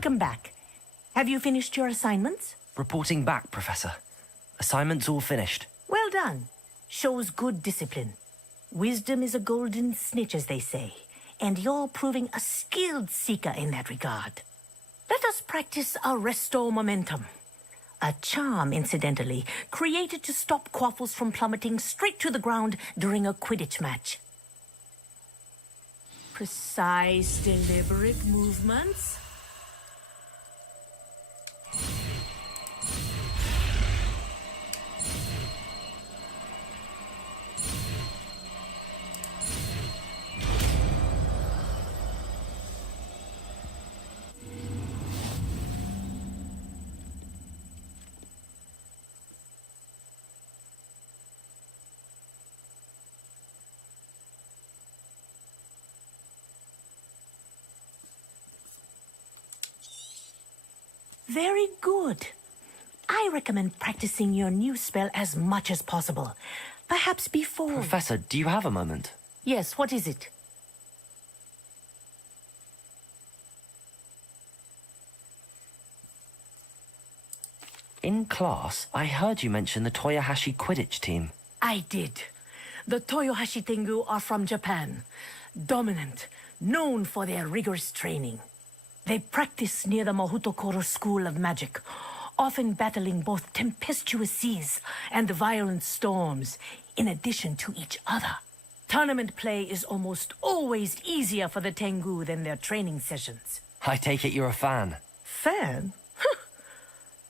Welcome back. Have you finished your assignments? Reporting back, Professor. Assignments all finished. Well done. Shows good discipline. Wisdom is a golden snitch, as they say, and you're proving a skilled seeker in that regard. Let us practice our Restore Momentum. A charm, incidentally, created to stop quaffles from plummeting straight to the ground during a Quidditch match. Precise, deliberate movements. Very good. I recommend practicing your new spell as much as possible. Perhaps before... Professor, do you have a moment? Yes, what is it? In class, I heard you mention the Toyohashi Quidditch team. I did. The Toyohashi Tengu are from Japan. Dominant, known for their rigorous training. They practice near the Mahutokoro School of Magic, often battling both tempestuous seas and violent storms, in addition to each other. Tournament play is almost always easier for the Tengu than their training sessions. I take it you're a fan. Fan?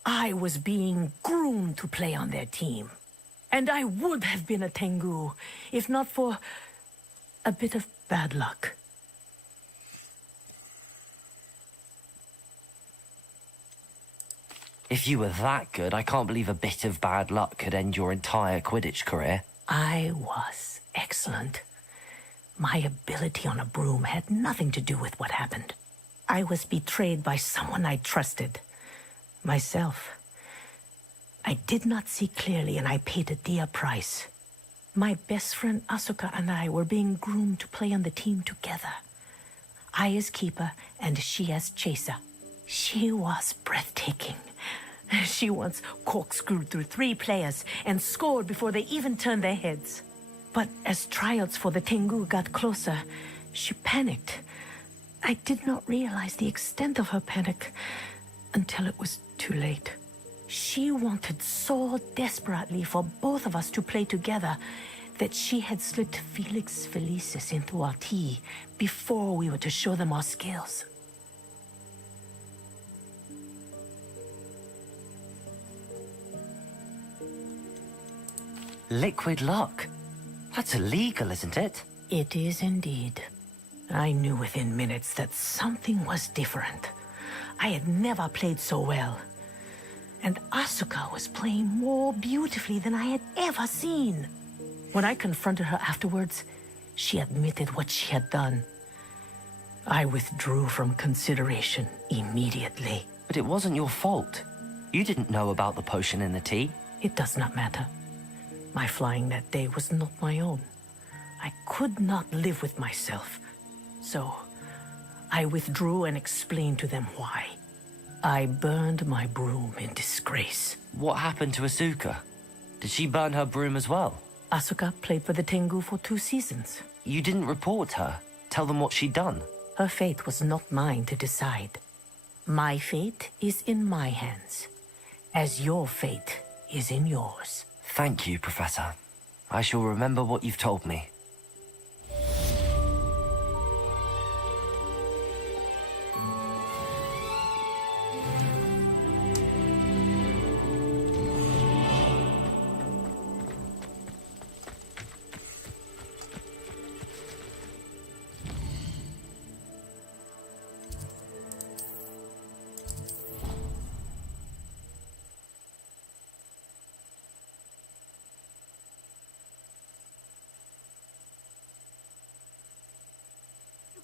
I was being groomed to play on their team. And I would have been a Tengu, if not for a bit of bad luck. If you were that good, I can't believe a bit of bad luck could end your entire Quidditch career. I was excellent. My ability on a broom had nothing to do with what happened. I was betrayed by someone I trusted. Myself. I did not see clearly, and I paid a dear price. My best friend Asuka and I were being groomed to play on the team together. I as keeper, and she as chaser. She was breathtaking. She once corkscrewed through 3 players and scored before they even turned their heads. But as tryouts for the Tengu got closer, she panicked. I did not realize the extent of her panic until it was too late. She wanted so desperately for both of us to play together that she had slipped Felix Felicis into our tea before we were to show them our skills. Liquid luck? That's illegal, isn't it? It is indeed. I knew within minutes that something was different. I had never played so well. And Asuka was playing more beautifully than I had ever seen. When I confronted her afterwards, she admitted what she had done. I withdrew from consideration immediately. But it wasn't your fault. You didn't know about the potion in the tea. It does not matter. My flying that day was not my own. I could not live with myself. So, I withdrew and explained to them why. I burned my broom in disgrace. What happened to Asuka? Did she burn her broom as well? Asuka played for the Tengu for 2 seasons. You didn't report her? Tell them what she'd done? Her fate was not mine to decide. My fate is in my hands, as your fate is in yours. Thank you, Professor. I shall remember what you've told me.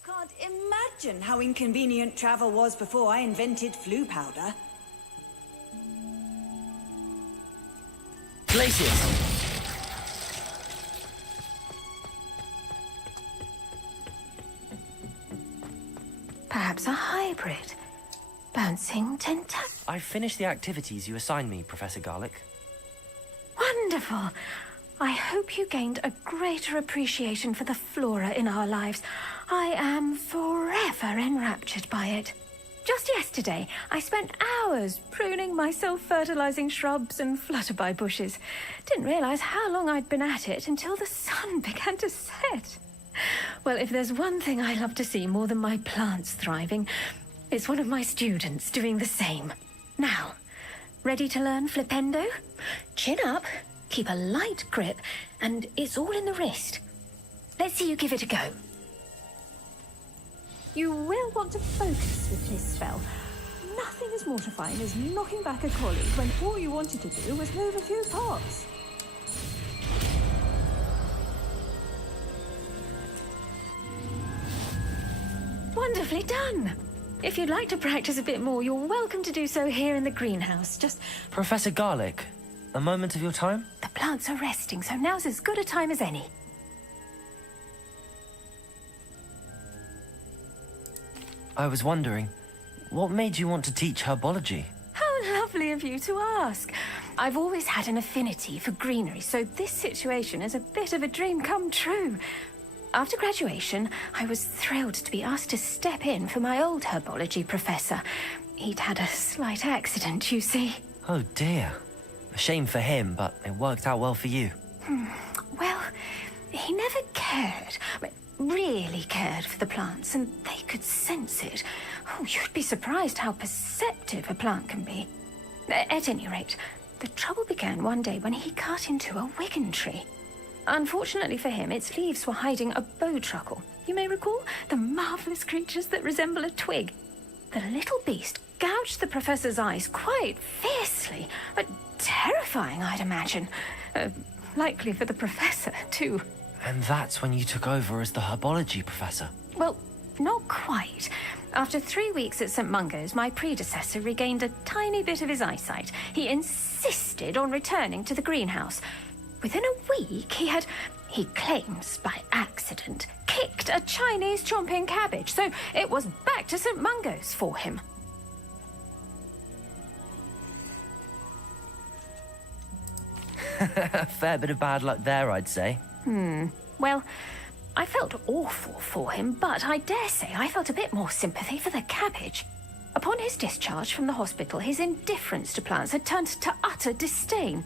Can't imagine how inconvenient travel was before I invented flu powder. Glacius! Perhaps a hybrid. bouncing tentacle. I finished the activities you assigned me, Professor Garlick. Wonderful. I hope you gained a greater appreciation for the flora in our lives. I am forever enraptured by it. Just yesterday, I spent hours pruning my self-fertilizing shrubs and flutterby bushes. Didn't realize how long I'd been at it until the sun began to set. Well, if there's one thing I love to see more than my plants thriving, it's one of my students doing the same. Now, ready to learn flipendo? Chin up, keep a light grip, and it's all in the wrist. Let's see you give it a go. You will want to focus with this spell. Nothing as mortifying as knocking back a colleague when all you wanted to do was move a few parts. Wonderfully done. If you'd like to practice a bit more, you're welcome to do so here in the greenhouse. Just... Professor Garlick, a moment of your time? The plants are resting, so now's as good a time as any. I was wondering, what made you want to teach herbology? How lovely of you to ask. I've always had an affinity for greenery, so this situation is a bit of a dream come true. After graduation, I was thrilled to be asked to step in for my old herbology professor. He'd had a slight accident, you see. Oh dear. A shame for him, but it worked out well for you. Well, he never cared, really cared for the plants, and they could sense it. Oh, you'd be surprised how perceptive a plant can be. At any rate, the trouble began one day when he cut into a wigan tree. Unfortunately for him, its leaves were hiding a bowtruckle. You may recall the marvelous creatures that resemble a twig. The little beast gouged the professor's eyes quite fiercely, but terrifying, I'd imagine. Likely for the professor, too. And that's when you took over as the herbology professor? Well, not quite. After 3 weeks at St. Mungo's, my predecessor regained a tiny bit of his eyesight. He insisted on returning to the greenhouse. Within a week, he claims by accident, kicked a Chinese chomping cabbage, so it was back to St. Mungo's for him. A fair bit of bad luck there, I'd say. Well, I felt awful for him, but I dare say I felt a bit more sympathy for the cabbage. Upon his discharge from the hospital, his indifference to plants had turned to utter disdain.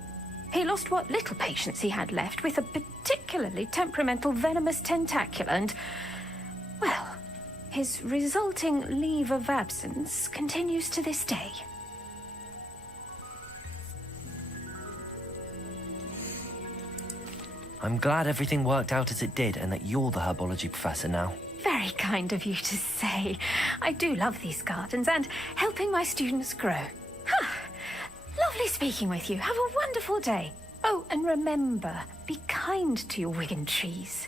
He lost what little patience he had left with a particularly temperamental venomous tentacula and, well, his resulting leave of absence continues to this day. I'm glad everything worked out as it did and that you're the herbology professor now. Very kind of you to say. I do love these gardens and helping my students grow. Lovely speaking with you. Have a wonderful day. Oh, and remember, be kind to your wigan trees.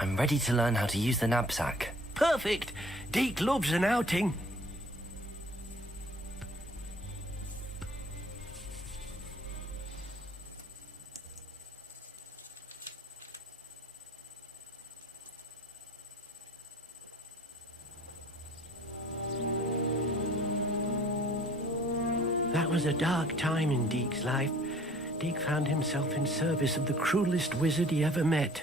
I'm ready to learn how to use the knapsack. Perfect. Deke loves an outing. That was a dark time in Deke's life. Deke found himself in service of the cruelest wizard he ever met.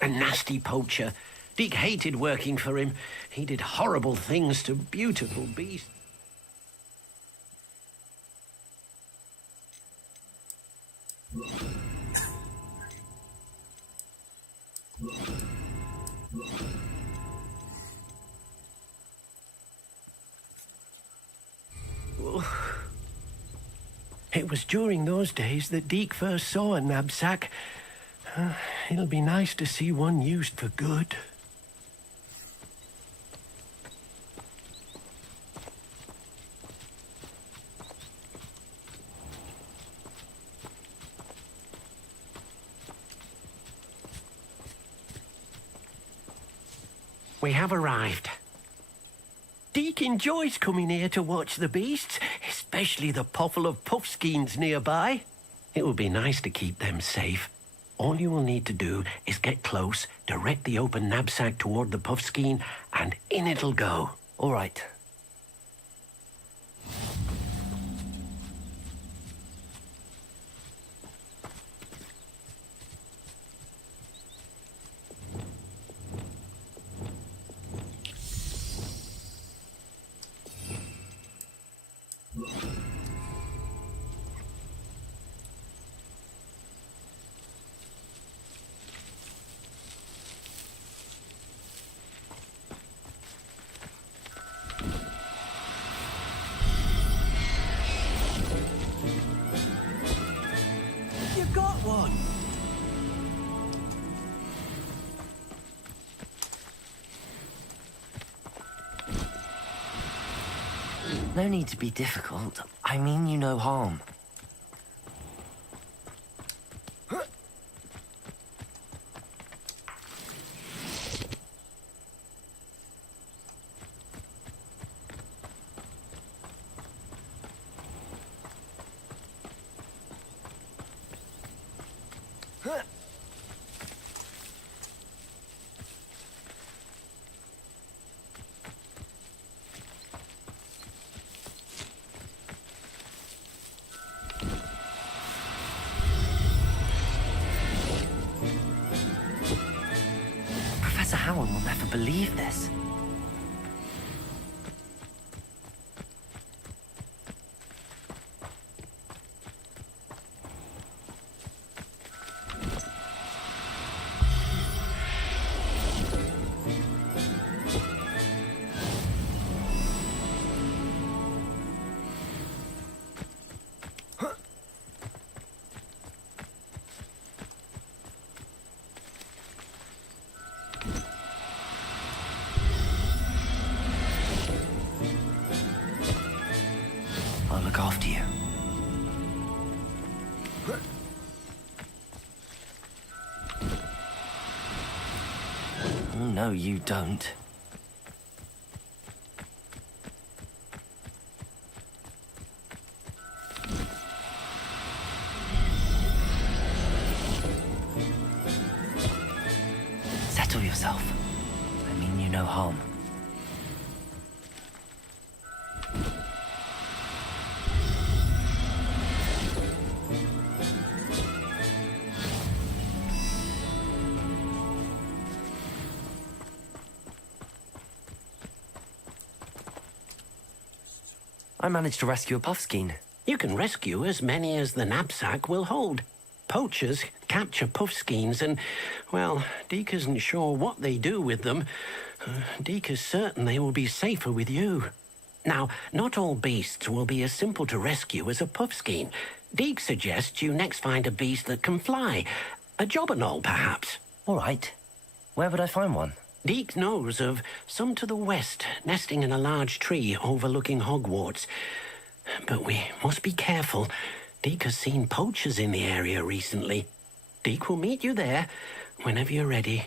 A nasty poacher. Deke hated working for him. He did horrible things to beautiful beasts. It was during those days that Deke first saw a knapsack. It'll be nice to see one used for good. We have arrived. Deke enjoys coming here to watch the beasts, especially the potful of puffskeins nearby. It would be nice to keep them safe. All you will need to do is get close, direct the open knapsack toward the puffskein, and in it'll go. All right. You got one! No need to be difficult. I mean you no harm. Professor Howard will never believe this. I'll look after you. Oh, no, you don't. Settle yourself. I mean you no harm. I managed to rescue a puffskein. You can rescue as many as the knapsack will hold. Poachers capture puffskeins and, well, Deke isn't sure what they do with them. Deke is certain they will be safer with you. Now, not all beasts will be as simple to rescue as a puffskein. Deke suggests you next find a beast that can fly. A jobberknoll, perhaps. All right. Where would I find one? Deke knows of some to the west, nesting in a large tree overlooking Hogwarts. But we must be careful. Deke has seen poachers in the area recently. Deke will meet you there whenever you're ready.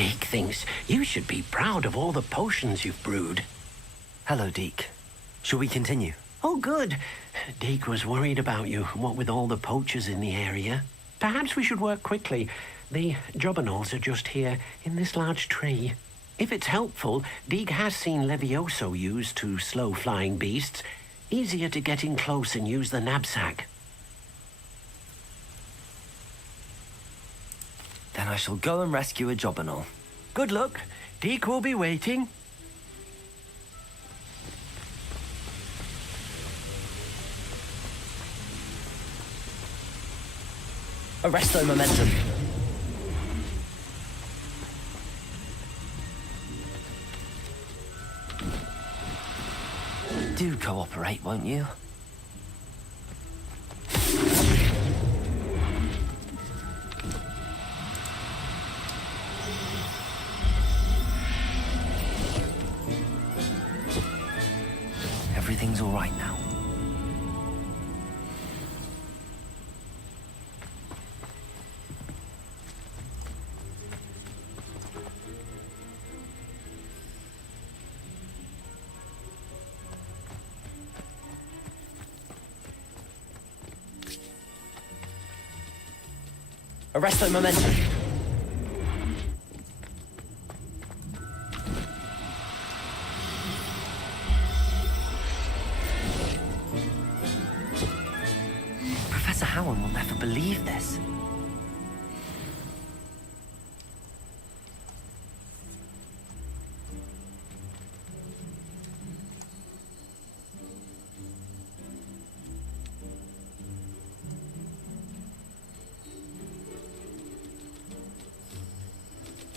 Deke thinks you should be proud of all the potions you've brewed. Hello, Deke. Shall we continue? Oh, good. Deke was worried about you, what with all the poachers in the area. Perhaps we should work quickly. The jobberknolls are just here, in this large tree. If it's helpful, Deke has seen Levioso used to slow flying beasts. Easier to get in close and use the knapsack. Then I shall go and rescue a jobberknoll. Good luck. Deke will be waiting. Arresto momentum. Do cooperate, won't you? Everything's all right now. Arresto momentum. Professor Howard will never believe this.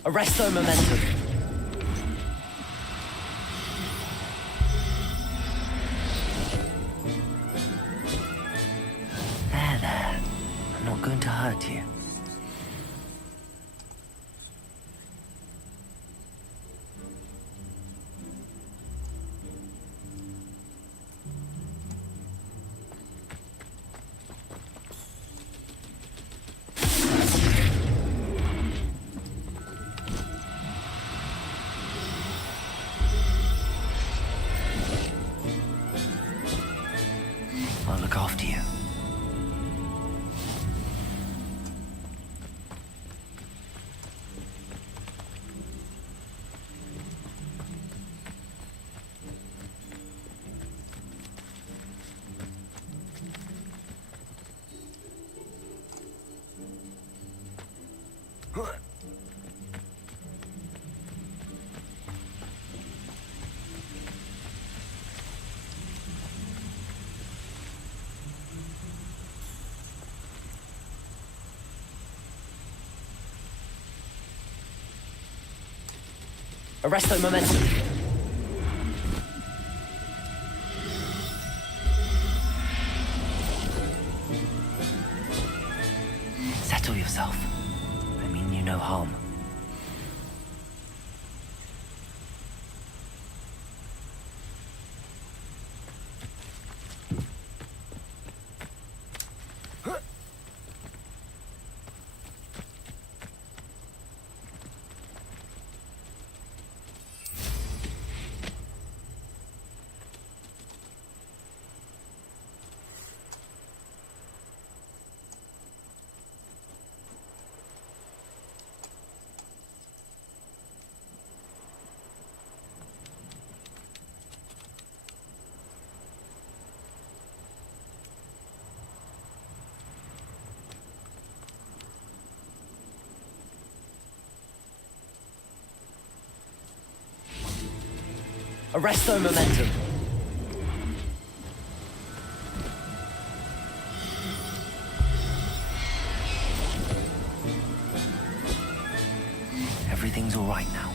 Arresto momentum. There. I'm not going to hurt you. I'll look after you. Arresto momentum. Settle yourself. I mean you no harm. Arresto momentum. Everything's all right now.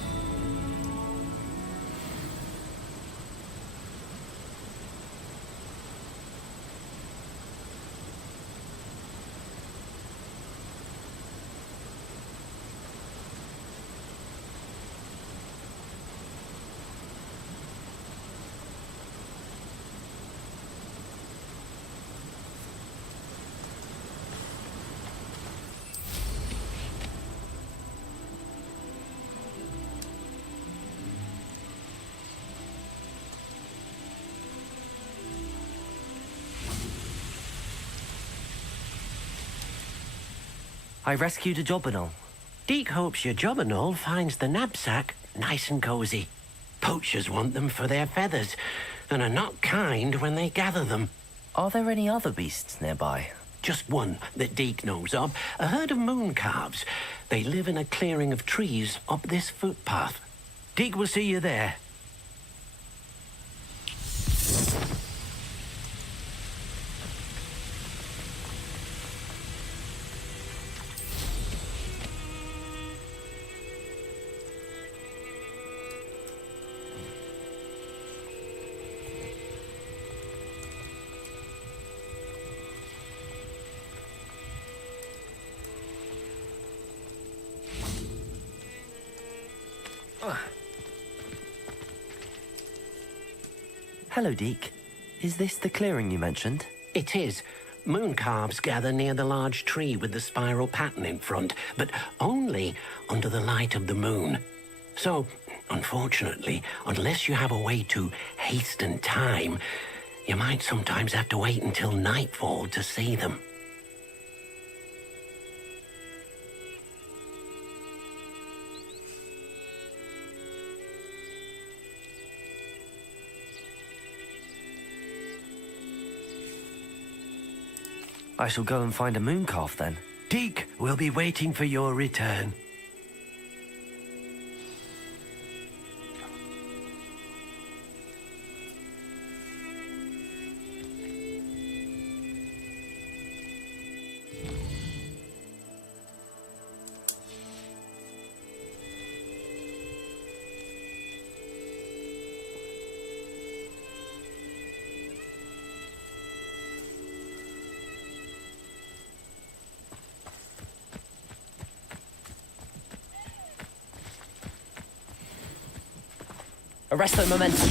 I rescued a jobberknoll. Deke hopes your jobberknoll finds the knapsack nice and cozy. Poachers want them for their feathers, and are not kind when they gather them. Are there any other beasts nearby? Just one that Deke knows of, a herd of moon calves. They live in a clearing of trees up this footpath. Deke will see you there. Hello, Deke. Is this the clearing you mentioned? It is. Moon calves gather near the large tree with the spiral pattern in front, but only under the light of the moon. So, unfortunately, unless you have a way to hasten time, you might sometimes have to wait until nightfall to see them. I shall go and find a moon calf then. Deke will be waiting for your return. Arresto momentum.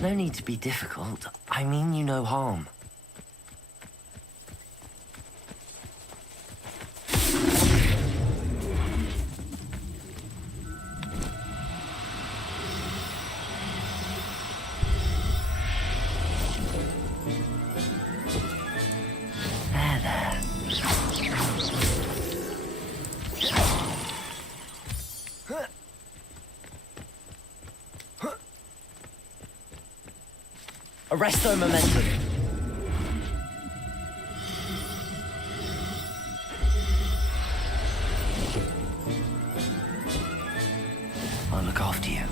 No need to be difficult. I mean you no harm. Arresto momentum. I'll look after you.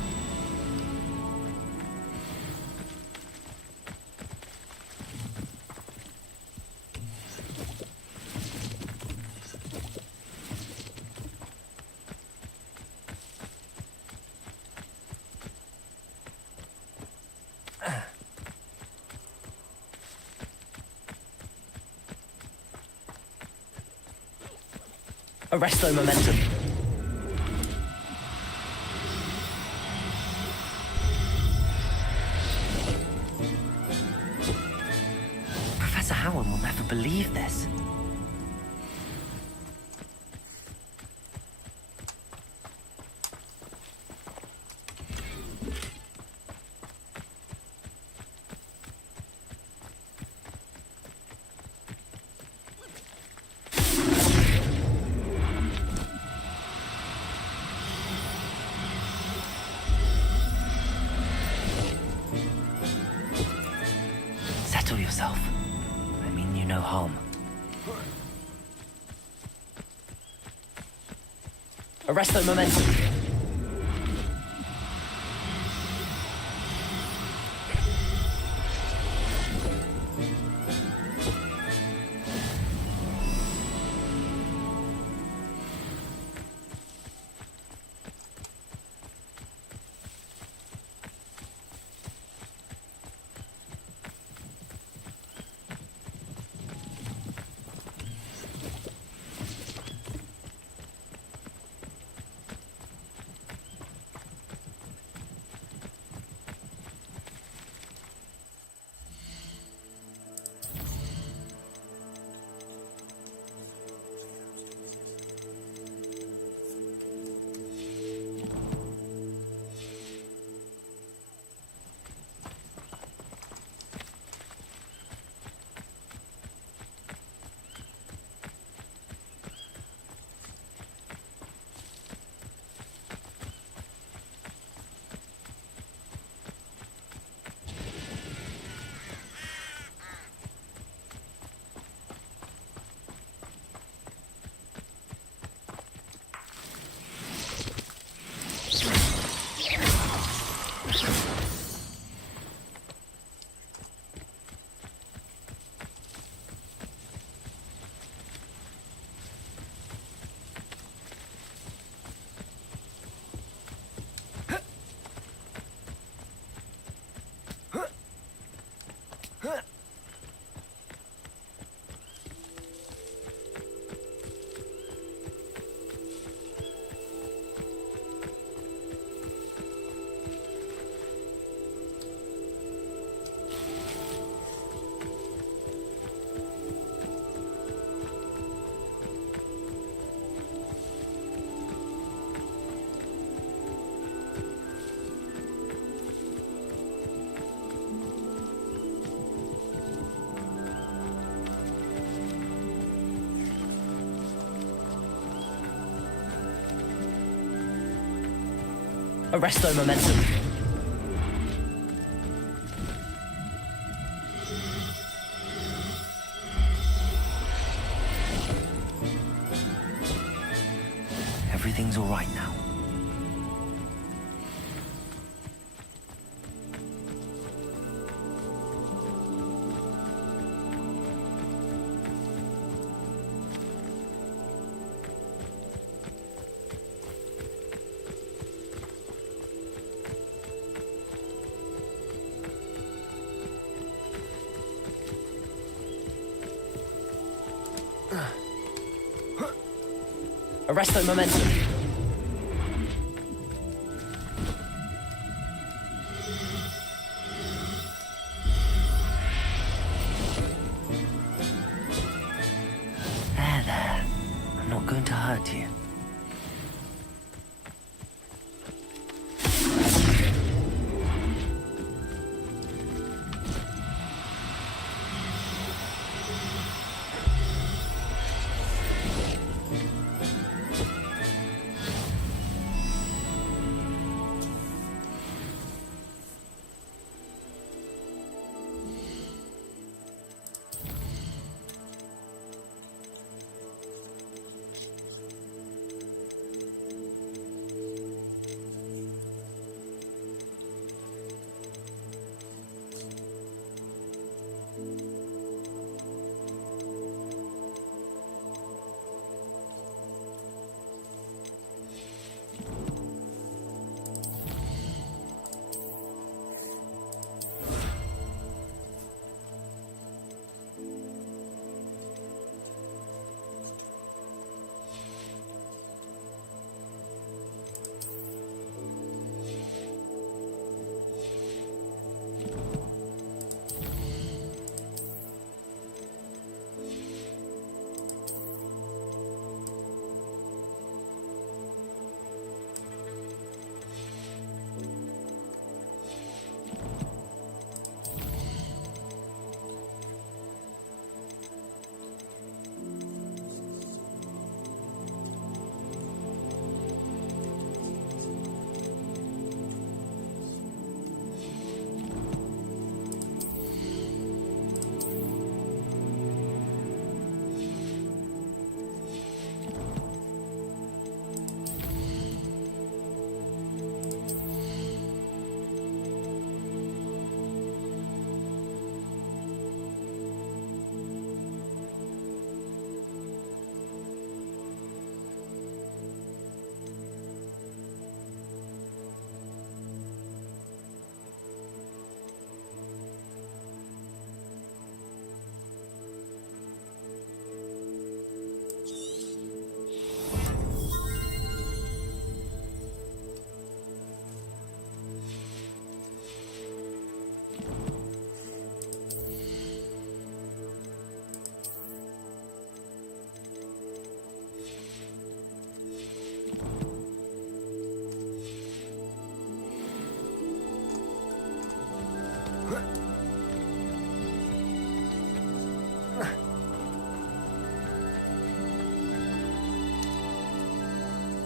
Arresto momentum. Professor Howard will never believe this. Settle yourself. I mean you no harm. Arresto momentum. Arresto momentum. Everything's all right now. Arresto momentum. There. I'm not going to hurt you.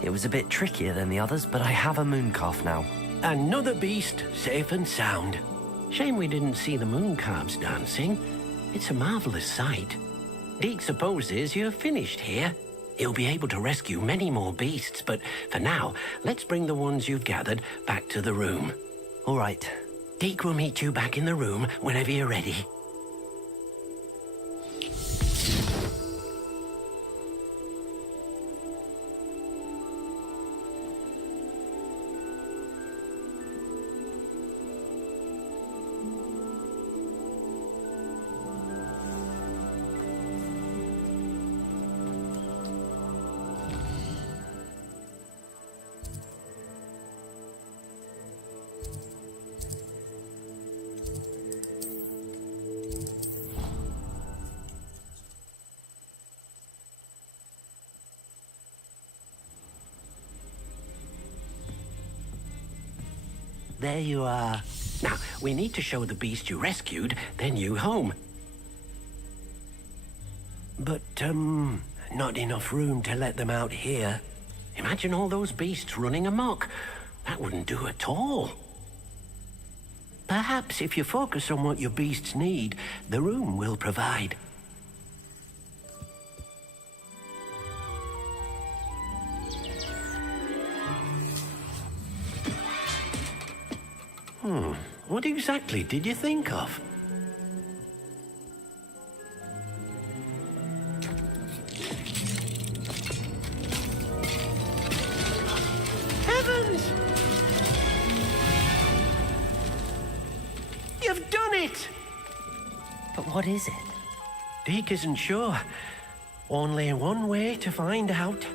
It was a bit trickier than the others, but I have a mooncalf now. Another beast, safe and sound. Shame we didn't see the mooncalves dancing. It's a marvelous sight. Deke supposes you're finished here. He'll be able to rescue many more beasts, but for now, let's bring the ones you've gathered back to the room. All right. Deke will meet you back in the room whenever you're ready. There you are. Now, we need to show the beast you rescued their new home. But, not enough room to let them out here. Imagine all those beasts running amok. That wouldn't do at all. Perhaps if you focus on what your beasts need, the room will provide. What exactly did you think of? Heavens! You've done it! But what is it? Deke isn't sure. Only one way to find out.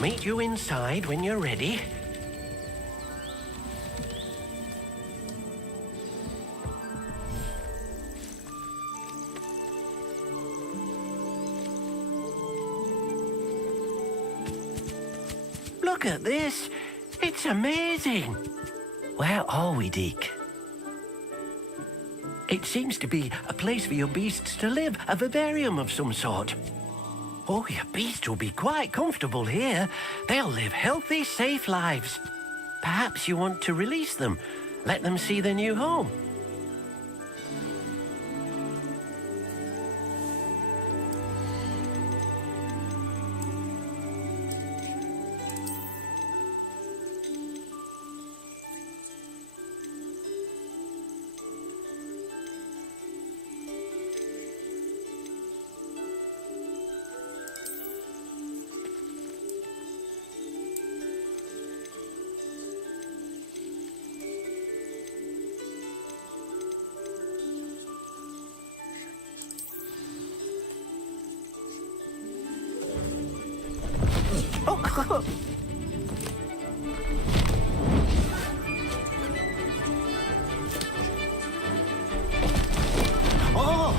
Meet you inside when you're ready. Look at this. It's amazing. Where are we, Deke? It seems to be a place for your beasts to live, a vivarium of some sort. Oh, your beasts will be quite comfortable here. They'll live healthy, safe lives. Perhaps you want to release them, let them see their new home. Oh. Oh!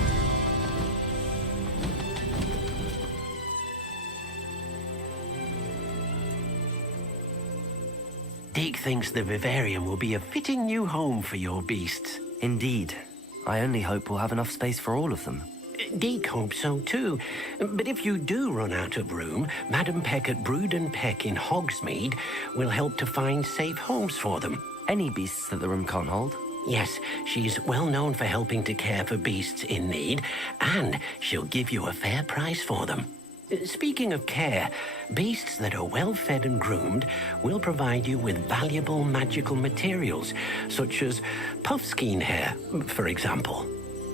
Deke thinks the vivarium will be a fitting new home for your beasts. Indeed. I only hope we'll have enough space for all of them. Deke hopes so too. But if you do run out of room, Madam Peck at Brood and Peck in Hogsmeade will help to find safe homes for them. Any beasts that the room can't hold? Yes, she's well known for helping to care for beasts in need, and she'll give you a fair price for them. Speaking of care, beasts that are well fed and groomed will provide you with valuable magical materials, such as puffskein hair, for example.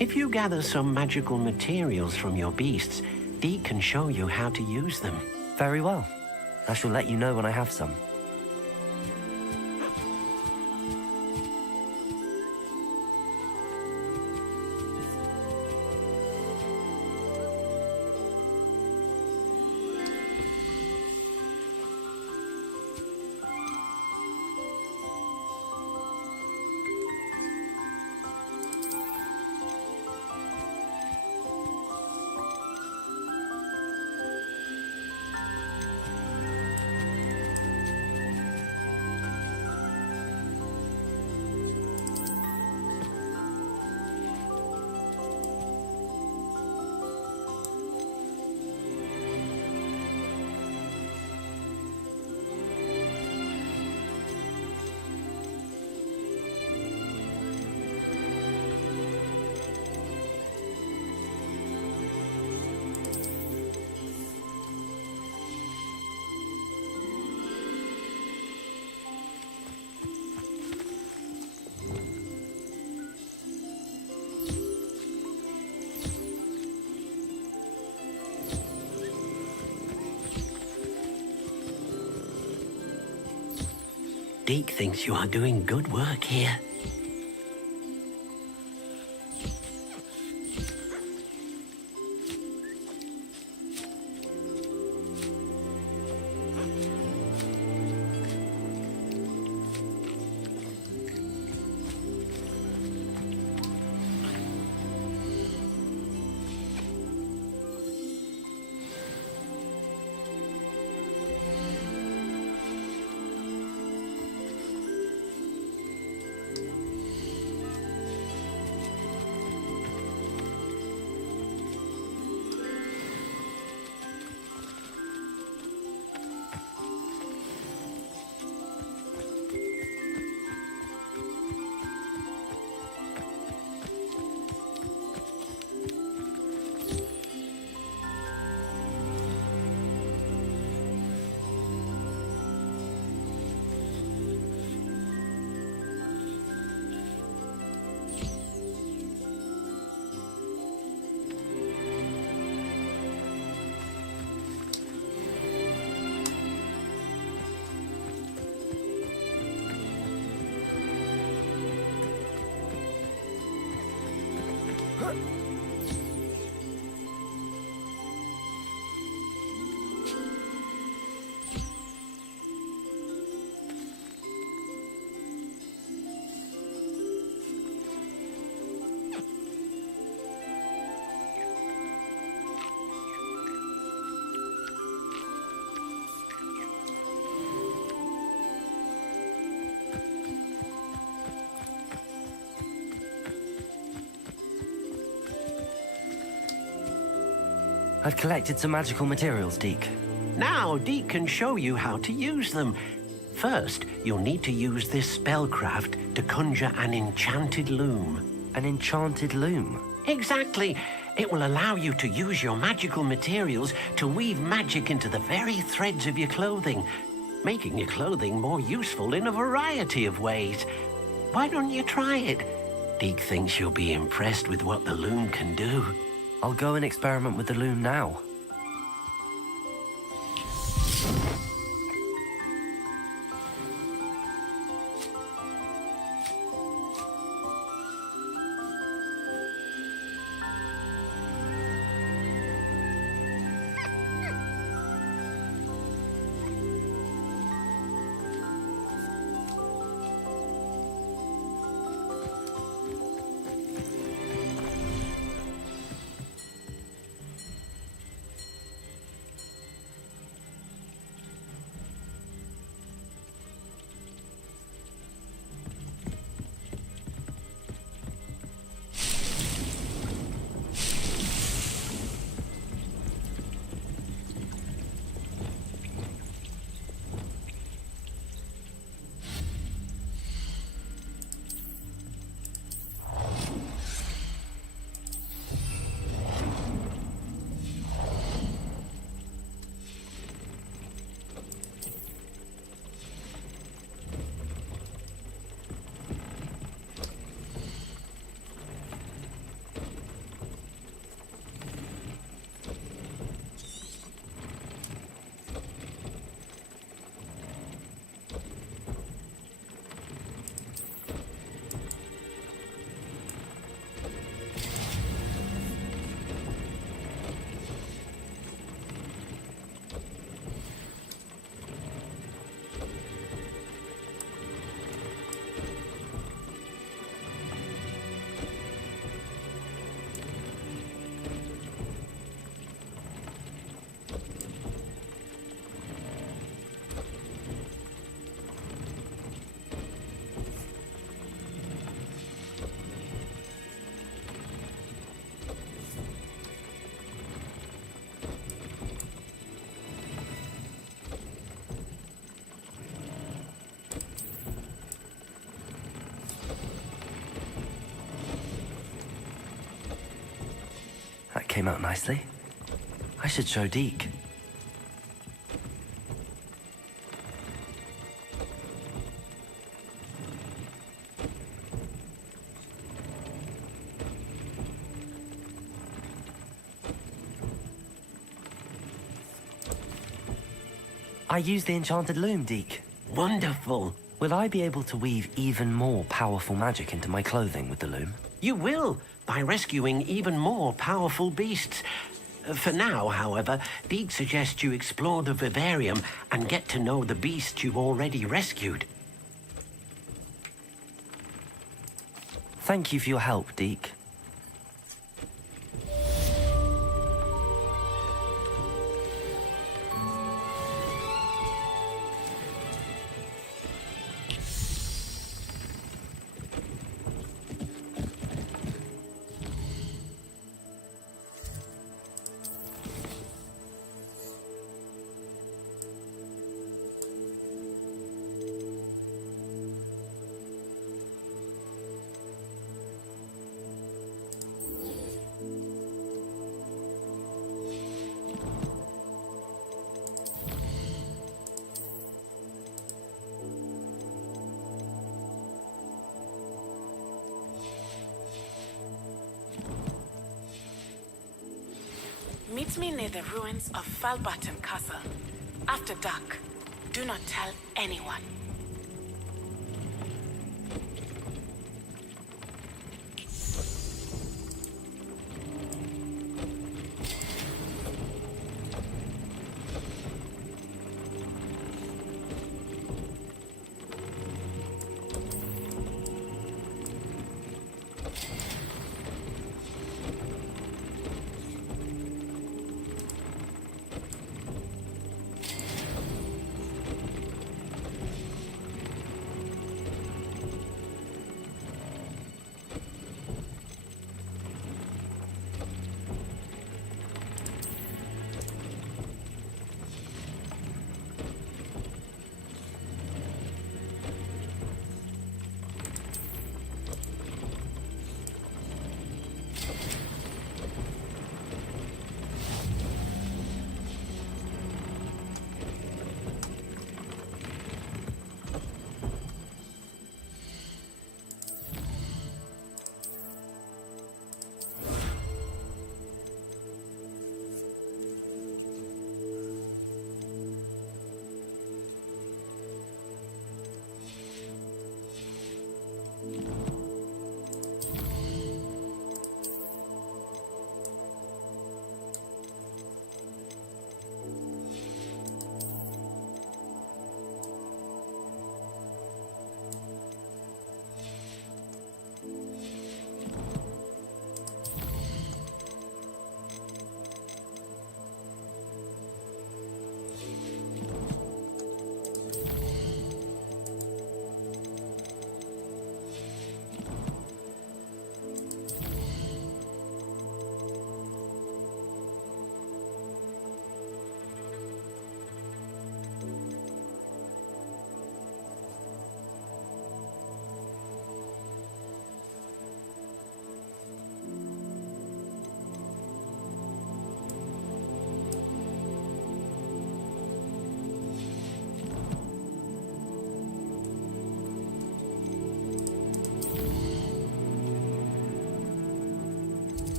If you gather some magical materials from your beasts, Deke can show you how to use them. Very well. I shall let you know when I have some. Deke thinks you are doing good work here. I've collected some magical materials, Deke. Now, Deke can show you how to use them. First, you'll need to use this spellcraft to conjure an enchanted loom. An enchanted loom? Exactly. It will allow you to use your magical materials to weave magic into the very threads of your clothing, making your clothing more useful in a variety of ways. Why don't you try it? Deke thinks you'll be impressed with what the loom can do. I'll go and experiment with the loom now. That came out nicely. I should show Deke. I used the enchanted loom, Deke. Wonderful. Will I be able to weave even more powerful magic into my clothing with the loom? You will, by rescuing even more powerful beasts. For now, however, Deke suggests you explore the vivarium and get to know the beasts you've already rescued. Thank you for your help, Deke. Meet me near the ruins of Falbutton Castle. After dark. Do not tell anyone.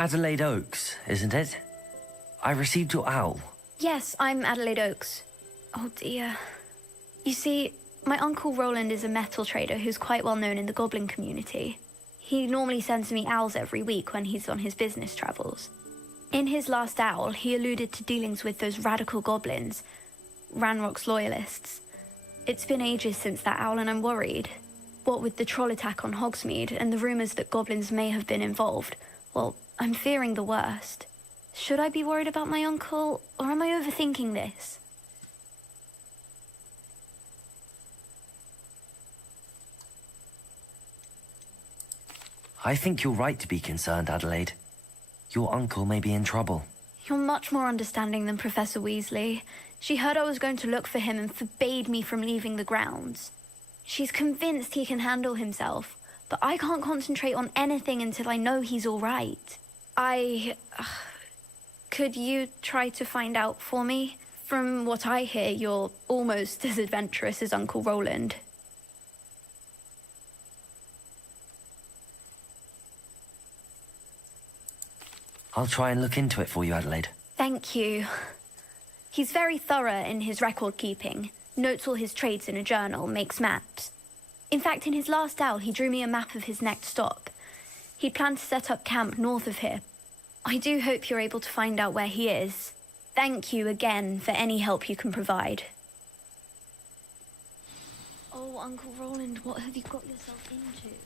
Adelaide Oaks, isn't it? I received your owl. Yes, I'm Adelaide Oaks. Oh dear. You see, my Uncle Roland is a metal trader who's quite well known in the goblin community. He normally sends me owls every week when he's on his business travels. In his last owl, he alluded to dealings with those radical goblins, Ranrock's loyalists. It's been ages since that owl and I'm worried. What with the troll attack on Hogsmeade and the rumours that goblins may have been involved, well, I'm fearing the worst. Should I be worried about my uncle, or am I overthinking this? I think you're right to be concerned, Adelaide. Your uncle may be in trouble. You're much more understanding than Professor Weasley. She heard I was going to look for him and forbade me from leaving the grounds. She's convinced he can handle himself, but I can't concentrate on anything until I know he's all right. Could you try to find out for me? From what I hear, you're almost as adventurous as Uncle Roland. I'll try and look into it for you, Adelaide. Thank you. He's very thorough in his record keeping, notes all his trades in a journal, makes maps. In fact, in his last owl, he drew me a map of his next stop. He planned to set up camp north of here. I do hope you're able to find out where he is. Thank you again for any help you can provide. Oh, Uncle Roland, what have you got yourself into?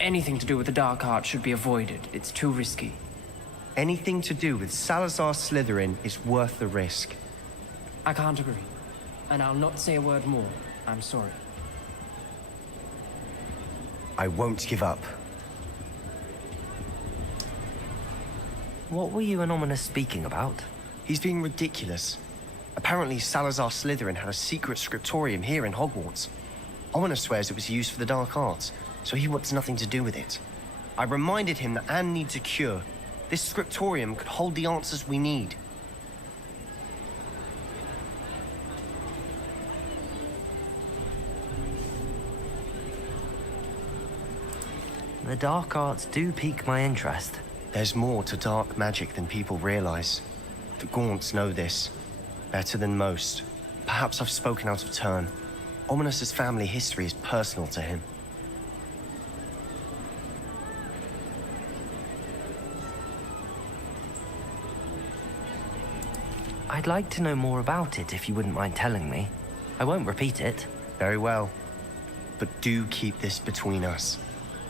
Anything to do with the dark art should be avoided. It's too risky. Anything to do with Salazar Slytherin is worth the risk. I can't agree. And I'll not say a word more. I'm sorry. I won't give up. What were you and Ominous speaking about? He's being ridiculous. Apparently Salazar Slytherin had a secret scriptorium here in Hogwarts. Ominous swears it was used for the dark arts, so he wants nothing to do with it. I reminded him that Anne needs a cure. This scriptorium could hold the answers we need. The dark arts do pique my interest. There's more to dark magic than people realize. The Gaunts know this better than most. Perhaps I've spoken out of turn. Ominous's family history is personal to him. I'd like to know more about it if you wouldn't mind telling me. I won't repeat it. Very well. But do keep this between us.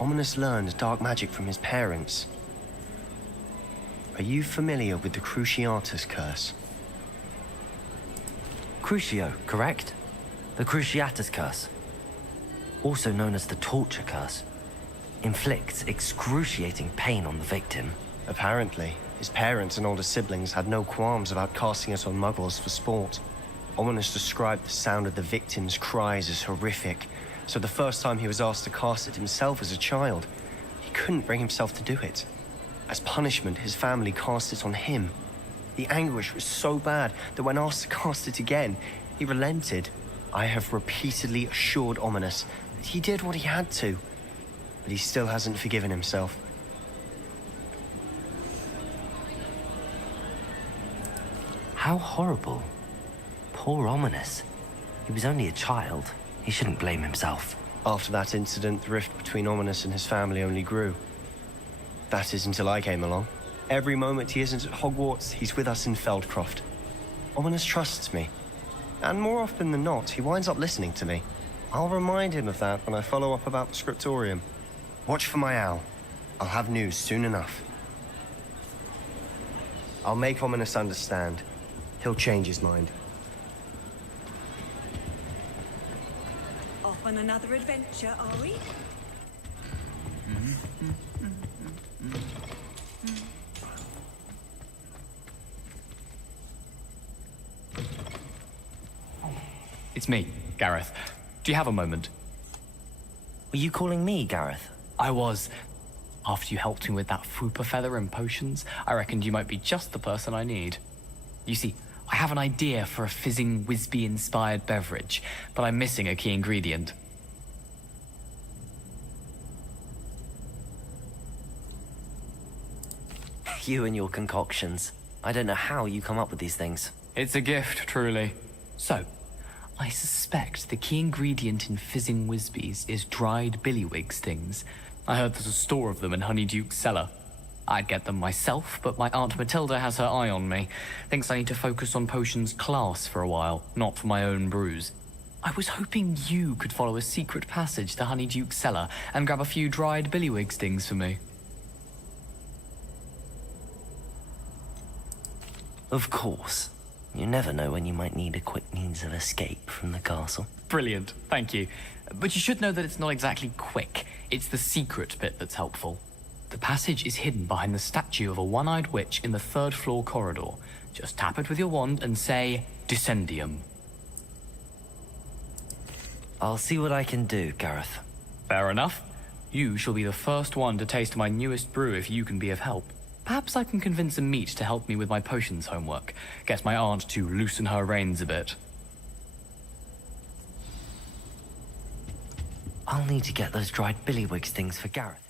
Ominous learned dark magic from his parents. Are you familiar with the Cruciatus curse? Crucio, correct? The Cruciatus curse. Also known as the torture curse. Inflicts excruciating pain on the victim. Apparently, his parents and older siblings had no qualms about casting it on muggles for sport. Ominous described the sound of the victim's cries as horrific, so the first time he was asked to cast it himself as a child, he couldn't bring himself to do it. As punishment, his family cast it on him. The anguish was so bad that when asked to cast it again, he relented. I have repeatedly assured Ominous that he did what he had to, but he still hasn't forgiven himself. How horrible. Poor Ominous. He was only a child. He shouldn't blame himself. After that incident, the rift between Ominous and his family only grew. That is until I came along. Every moment he isn't at Hogwarts, he's with us in Feldcroft. Ominous trusts me. And more often than not, he winds up listening to me. I'll remind him of that when I follow up about the scriptorium. Watch for my owl. I'll have news soon enough. I'll make Ominous understand. He'll change his mind. A Off on another adventure, are we? It's me, Gareth. Do you have a moment? Were you calling me, Gareth? I was. After you helped me with that fupa feather and potions, I reckoned you might be just the person I need. You see, I have an idea for a fizzing Wisby-inspired beverage, but I'm missing a key ingredient. You and your concoctions. I don't know how you come up with these things. It's a gift, truly. So, I suspect the key ingredient in fizzing Wisbies is dried billywig stings. I heard there's a store of them in Honeyduke's cellar. I'd get them myself, but my Aunt Matilda has her eye on me. Thinks I need to focus on potions class for a while, not for my own brews. I was hoping you could follow a secret passage to Honeyduke's cellar and grab a few dried billywig stings for me. Of course. You never know when you might need a quick means of escape from the castle. Brilliant, thank you. But you should know that it's not exactly quick. It's the secret bit that's helpful. The passage is hidden behind the statue of a one-eyed witch in the third-floor corridor. Just tap it with your wand and say, Descendium. I'll see what I can do, Gareth. Fair enough. You shall be the first one to taste my newest brew if you can be of help. Perhaps I can convince a meat to help me with my potions homework. Get my aunt to loosen her reins a bit. I'll need to get those dried billywig stings for Gareth.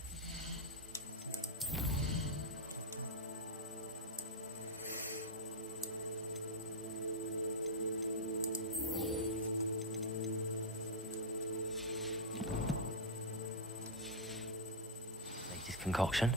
Latest concoction.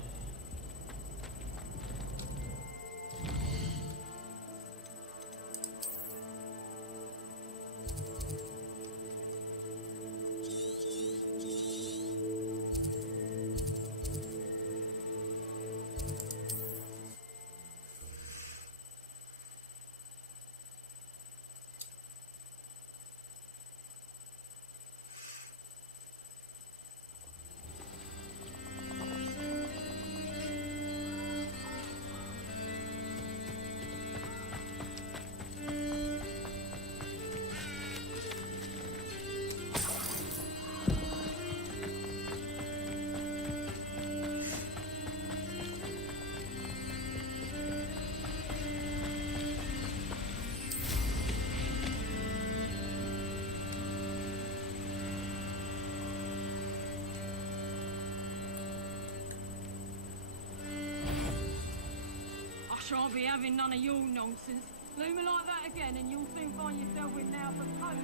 I shan't be having none of your nonsense. Leave me like that again and you'll soon find yourself with now proposed.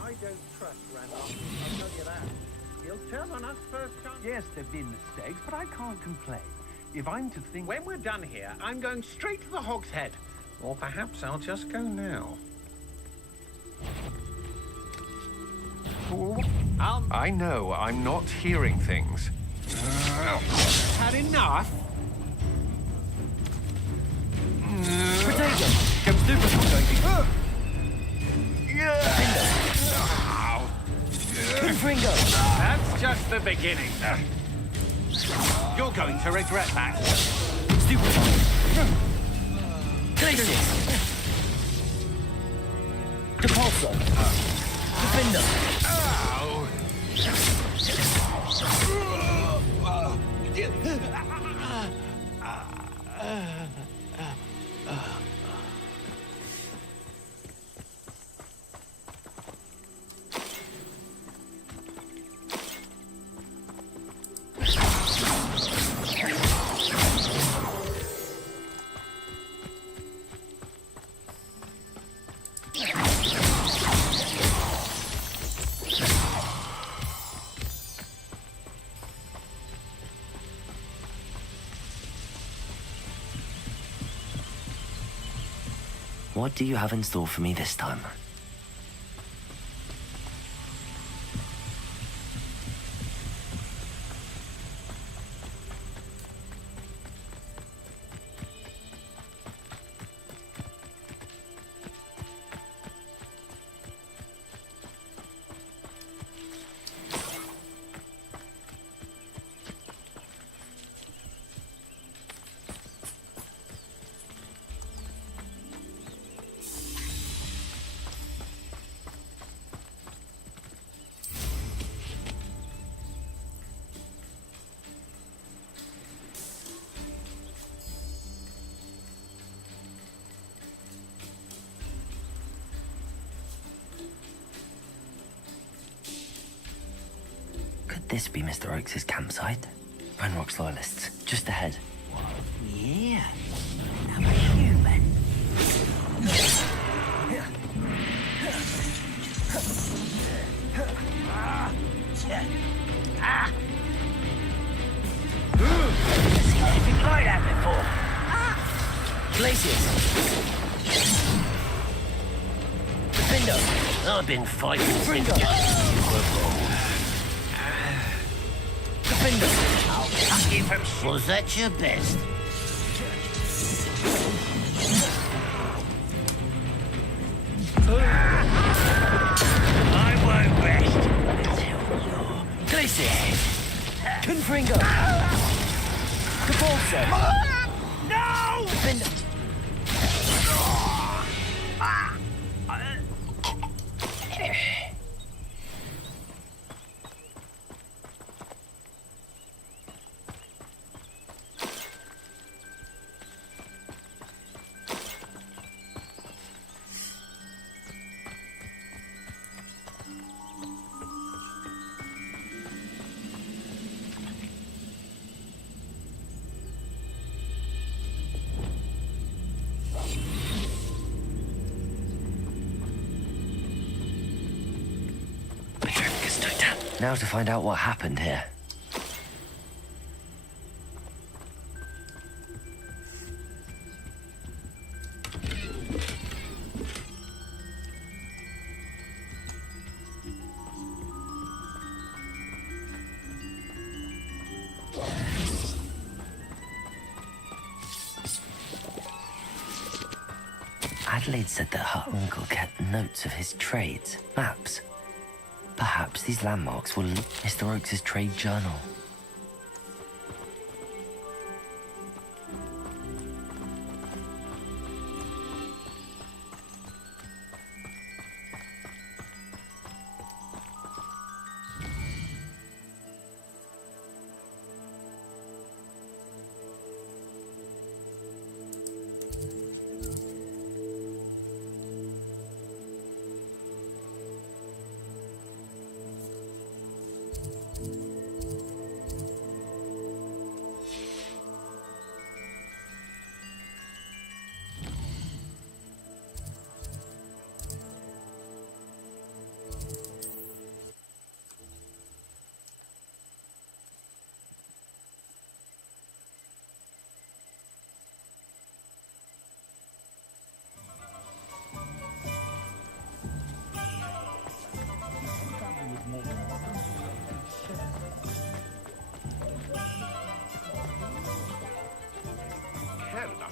I don't trust Randolph, I'll tell you that. He'll turn on us first chance. Yes, there've been mistakes, but I can't complain. If I'm to think... When we're done here, I'm going straight to the Hog's Head. Or perhaps I'll just go now. I know, I'm not hearing things. Had enough? Potato! Come super Finger! That's just the beginning. You're going to regret that. Stupid! Glacius! Depulso! Defender! What do you have in store for me this time? this be Mr. Oakes' campsite? Renrock's Loyalists, just ahead. Yeah. I'm a human. Seen anything like that before? Glaciers! Defender! I've been fighting Fringo! Defender! I'll tuck you from... Was that your best? I won't rest until you're... Glacier! Confringo! Capulso! No! Defender! Now to find out what happened here. Adelaide said that her uncle kept notes of his trades, maps. Perhaps these landmarks will lead Mr. Oakes' trade journal.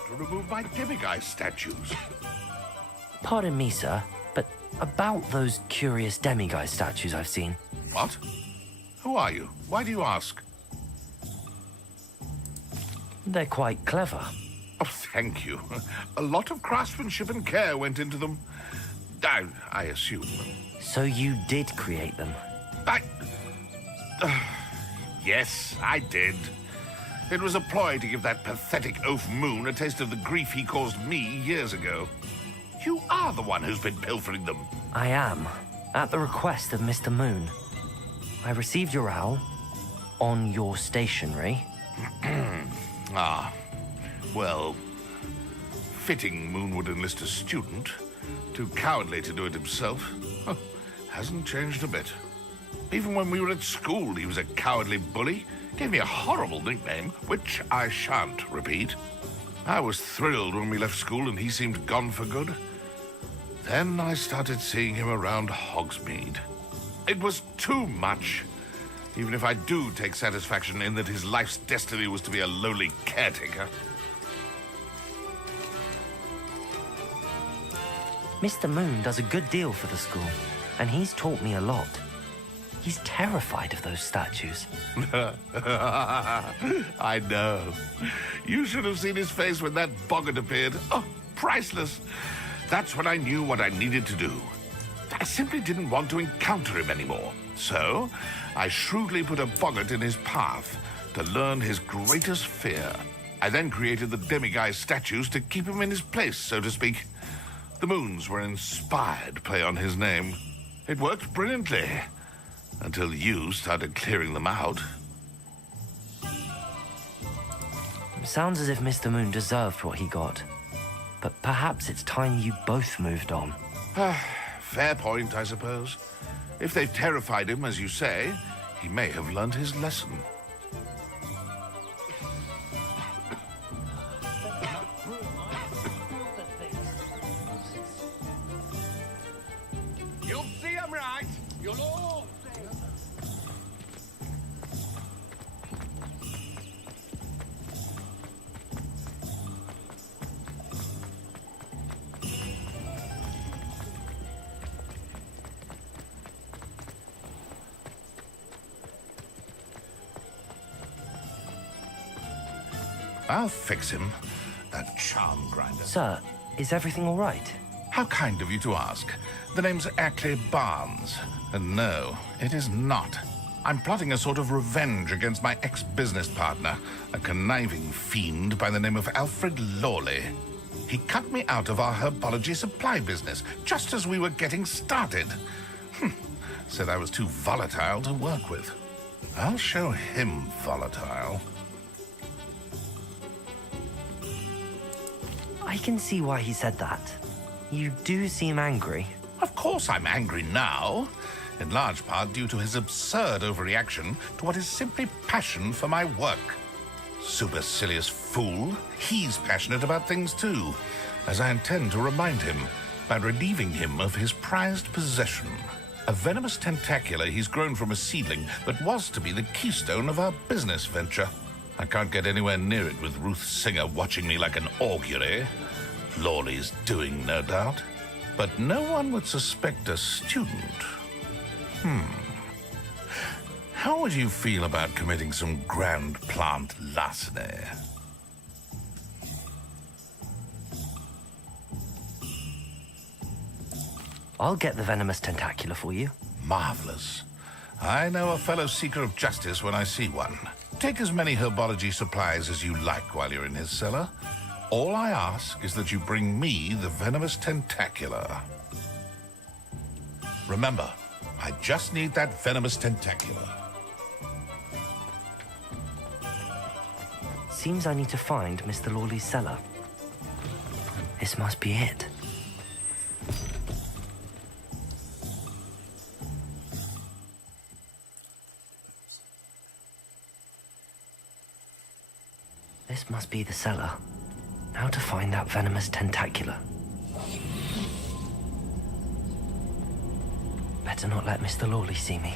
To remove my demiguise statues. Pardon me, sir, but about those curious demiguise statues I've seen. What? Who are you? Why do you ask? They're quite clever. Oh, thank you. A lot of craftsmanship and care went into them. I assume. So you did create them? Yes, I did. It was a ploy to give that pathetic oaf Moon a taste of the grief he caused me years ago. You are the one who's been pilfering them. I am, at the request of Mr. Moon. I received your owl on your stationery. Ah, well, fitting Moon would enlist a student. Too cowardly to do it himself. Hasn't changed a bit. Even when we were at school, he was a cowardly bully. Gave me a horrible nickname, which I shan't repeat. I was thrilled when we left school and he seemed gone for good. Then I started seeing him around Hogsmeade. It was too much. Even if I do take satisfaction in that his life's destiny was to be a lowly caretaker. Mr. Moon does a good deal for the school, and he's taught me a lot. He's terrified of those statues. I know. You should have seen his face when that boggart appeared. Oh, priceless. That's when I knew what I needed to do. I simply didn't want to encounter him anymore. So, I shrewdly put a boggart in his path to learn his greatest fear. I then created the demiguise statues to keep him in his place, so to speak. The moons were an inspired play on his name. It worked brilliantly. Until you started clearing them out. Sounds as if Mr. Moon deserved what he got. But perhaps it's time you both moved on. Fair point, I suppose. If they've terrified him, as you say, he may have learned his lesson. You'll see I'm right. You'll all see. I'll fix him, that charm grinder. Sir, is everything all right? How kind of you to ask. The name's Ackley Barnes. And no, it is not. I'm plotting a sort of revenge against my ex-business partner, a conniving fiend by the name of Alfred Lawley. He cut me out of our herbology supply business just as we were getting started. Said I was too volatile to work with. I'll show him volatile. I can see why he said that. You do seem angry. Of course I'm angry now, in large part due to his absurd overreaction to what is simply passion for my work. Supercilious fool, he's passionate about things too, as I intend to remind him by relieving him of his prized possession. A venomous tentacula he's grown from a seedling that was to be the keystone of our business venture. I can't get anywhere near it with Ruth Singer watching me like an augury. Lawley's doing, no doubt. But no one would suspect a student. How would you feel about committing some grand plant larceny? I'll get the venomous tentacula for you. Marvelous. I know a fellow seeker of justice when I see one. Take as many herbology supplies as you like while you're in his cellar. All I ask is that you bring me the venomous tentacula. Remember, I just need that venomous tentacula. Seems I need to find Mr. Lawley's cellar. This must be it. This must be the cellar. How to find that venomous tentacula? Better not let Mr. Lawley see me.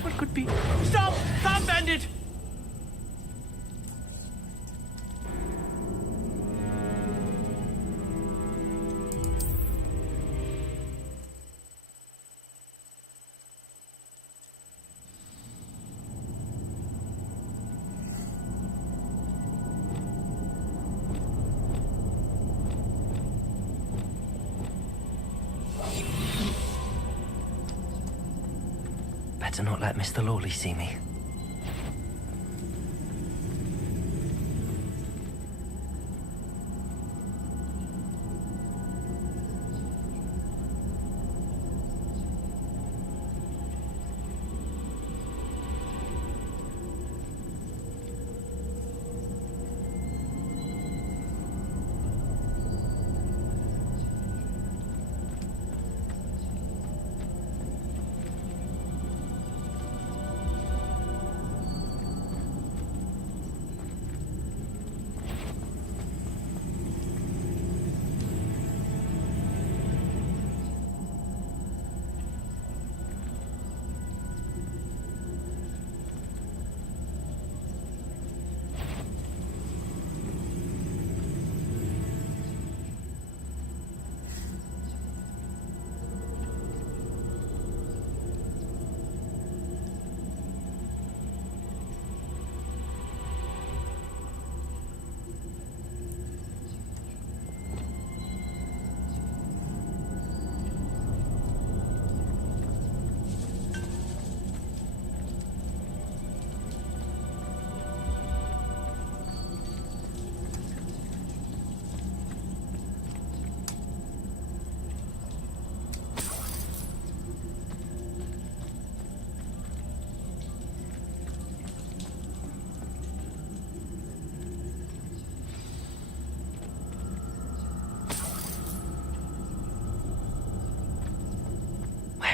What could be? Stop! Stop, bandit! Better not let Mr. Lawley see me.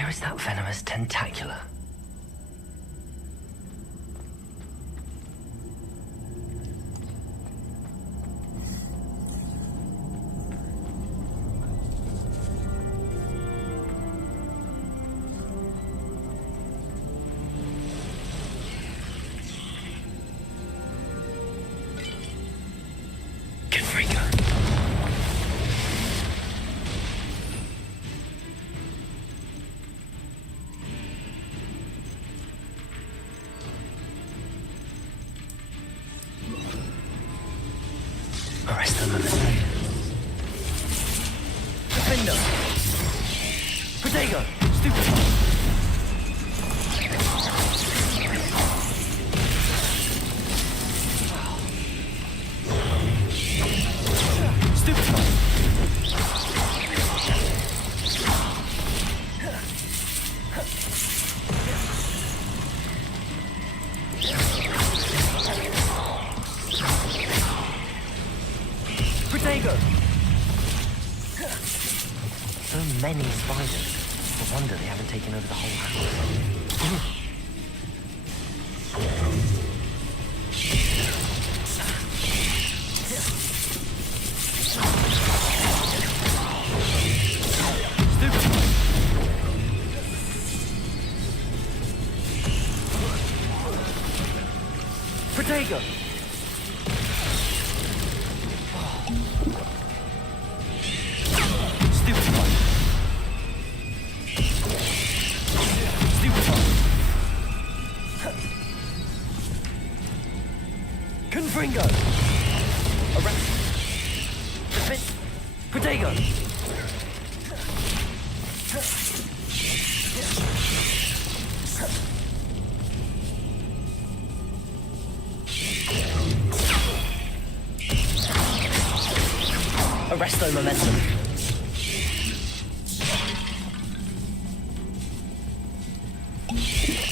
Where is that venomous tentacula? Arrest them, Defender! Protego! Stupid! Stupid! Protego! So many spiders. No wonder they haven't taken over the whole house. Protego! Confringo! Arrest! Defend! Protego! Arresto momentum.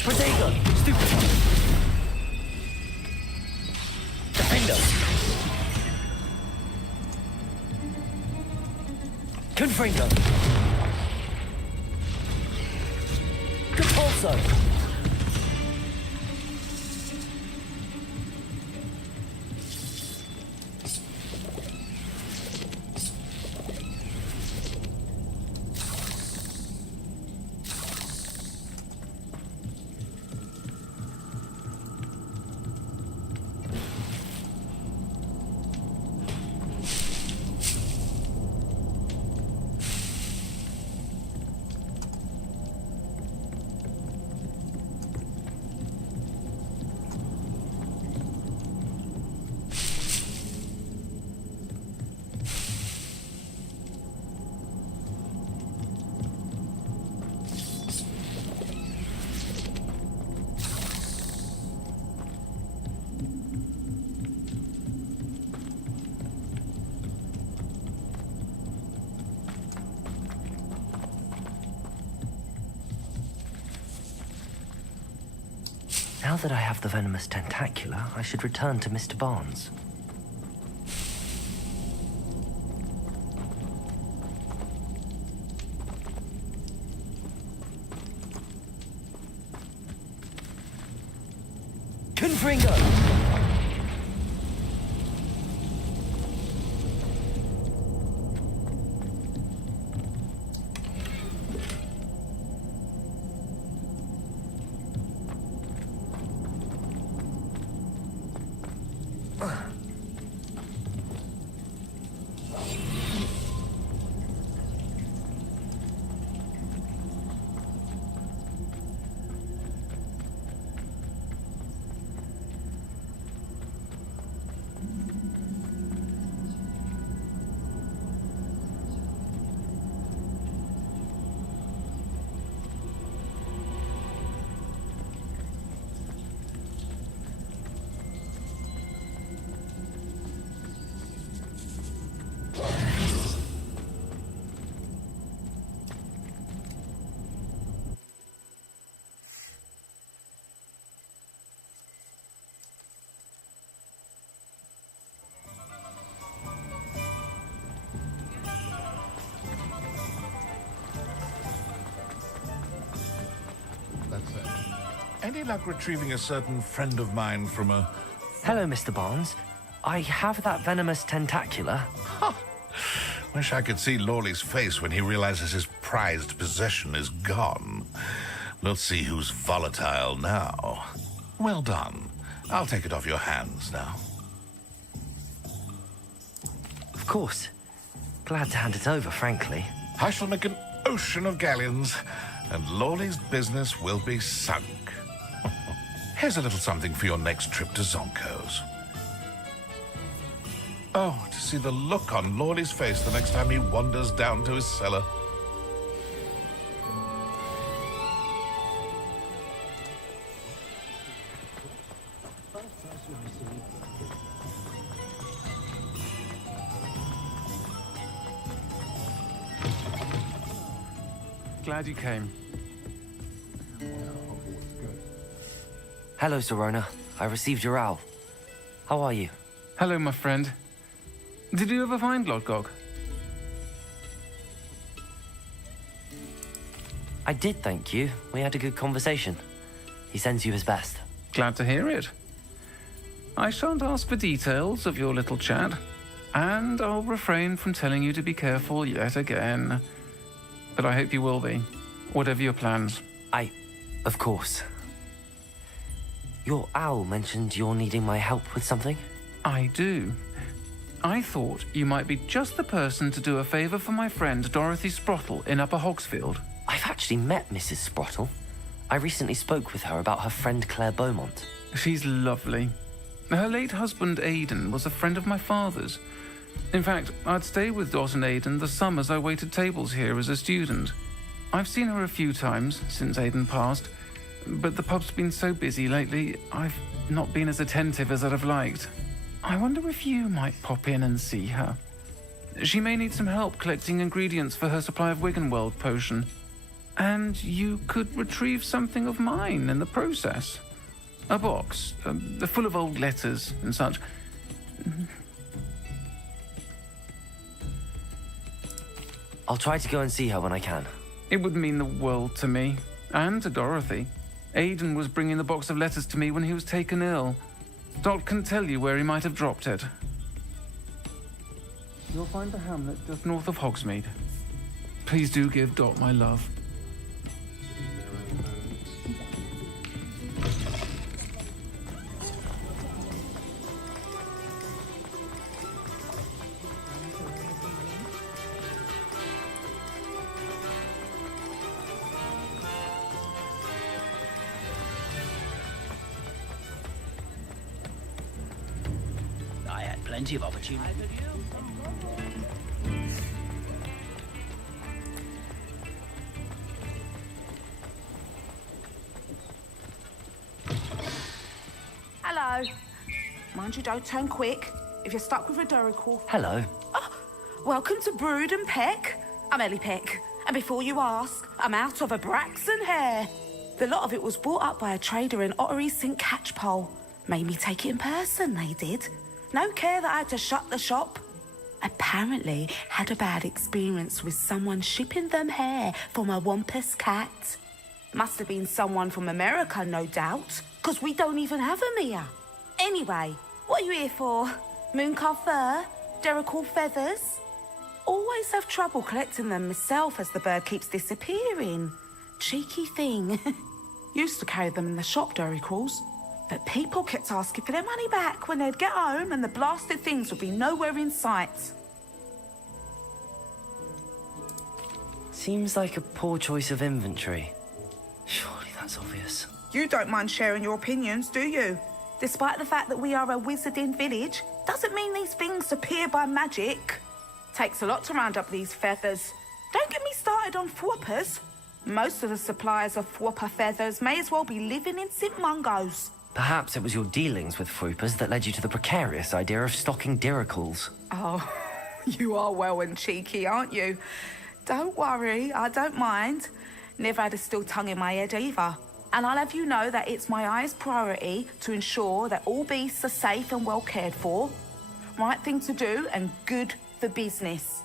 Protego! Stupid! Defender! Confringo! Compulso! Now that I have the venomous tentacula, I should return to Mr. Barnes. Confringo! Any luck retrieving a certain friend of mine from a... Hello, Mr. Barnes. I have that venomous tentacula. Wish I could see Lawley's face when he realizes his prized possession is gone. We'll see who's volatile now. Well done. I'll take it off your hands now. Of course. Glad to hand it over, frankly. I shall make an ocean of galleons, and Lawley's business will be sunk. Here's a little something for your next trip to Zonko's. Oh, to see the look on Lawley's face the next time he wanders down to his cellar. Glad you came. Hello, Serona. I received your owl. How are you? Hello, my friend. Did you ever find Lodgok? I did, thank you. We had a good conversation. He sends you his best. Glad to hear it. I shan't ask for details of your little chat, and I'll refrain from telling you to be careful yet again. But I hope you will be, whatever your plans. Of course. Your owl mentioned you're needing my help with something? I do. I thought you might be just the person to do a favor for my friend Dorothy Sprottle in Upper Hogsfield. I've actually met Mrs. Sprottle. I recently spoke with her about her friend Claire Beaumont. She's lovely. Her late husband Aidan was a friend of my father's. In fact, I'd stay with Dot and Aidan the summers I waited tables here as a student. I've seen her a few times since Aidan passed, but the pub's been so busy lately, I've not been as attentive as I'd have liked. I wonder if you might pop in and see her. She may need some help collecting ingredients for her supply of Wiggenweld potion. And you could retrieve something of mine in the process. A box, full of old letters and such. I'll try to go and see her when I can. It would mean the world to me, and to Dorothy. Aidan was bringing the box of letters to me when he was taken ill. Dot can tell you where he might have dropped it. You'll find the hamlet just north of Hogsmeade. Please do give Dot my love. Plenty of opportunity. Hello. Mind you don't turn quick. If you're stuck with a Duracall. Hello. Oh, welcome to Brood and Peck. I'm Ellie Peck. And before you ask, I'm out of a Braxton hair. The lot of it was bought up by a trader in Ottery St. Catchpole. Made me take it in person, they did. No care that I had to shut the shop. Apparently had a bad experience with someone shipping them hair from a Wampus cat. Must have been someone from America, no doubt, because we don't even have them here. Anyway, what are you here for? Mooncarved fur? Duracall feathers? Always have trouble collecting them myself as the bird keeps disappearing. Cheeky thing. Used to carry them in the shop, Duracalls. But people kept asking for their money back when they'd get home and the blasted things would be nowhere in sight. Seems like a poor choice of inventory. Surely that's obvious. You don't mind sharing your opinions, do you? Despite the fact that we are a wizarding village, doesn't mean these things appear by magic. Takes a lot to round up these feathers. Don't get me started on thwoppers. Most of the suppliers of thwopper feathers may as well be living in St. Mungo's. Perhaps it was your dealings with Froopers that led you to the precarious idea of stocking Duracalls. Oh, you are well and cheeky, aren't you? Don't worry, I don't mind. Never had a still tongue in my head either. And I'll have you know that it's my highest priority to ensure that all beasts are safe and well cared for. Right thing to do and good for business.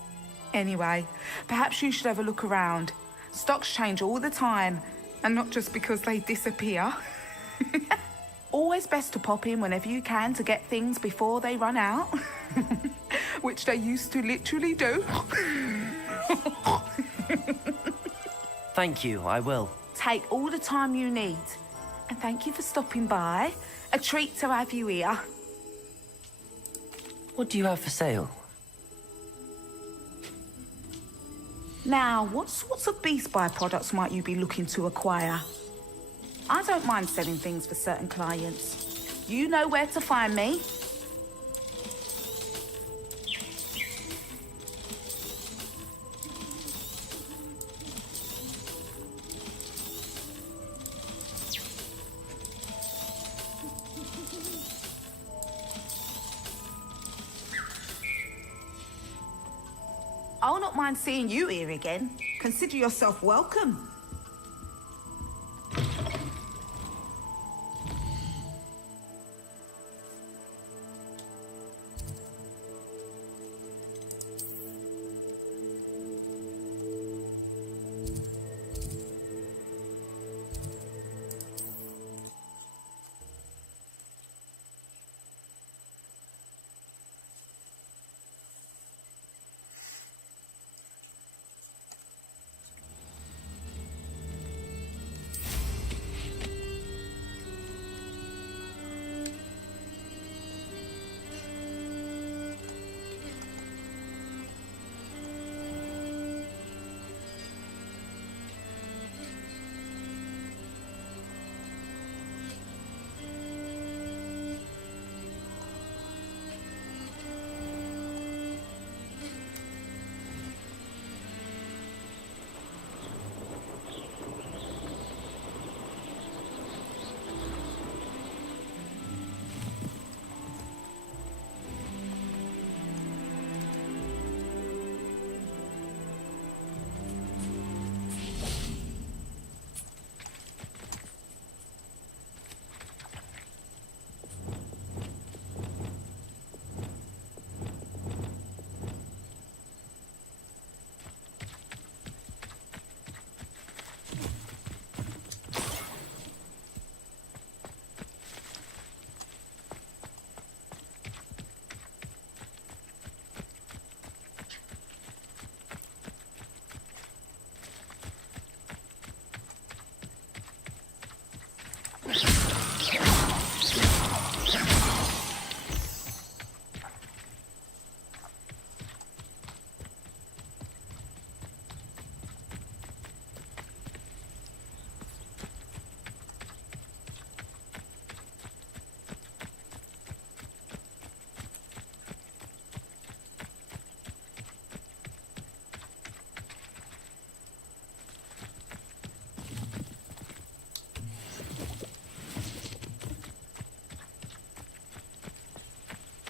Anyway, perhaps you should have a look around. Stocks change all the time, and not just because they disappear. Always best to pop in whenever you can to get things before they run out. Which they used to literally do. Thank you, I will. Take all the time you need. And thank you for stopping by. A treat to have you here. What do you have for sale? Now, what sorts of beast byproducts might you be looking to acquire? I don't mind selling things for certain clients. You know where to find me. I'll not mind seeing you here again. Consider yourself welcome.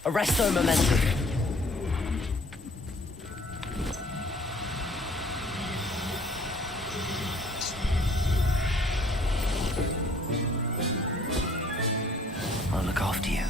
Arresto momentum. I'll look after you.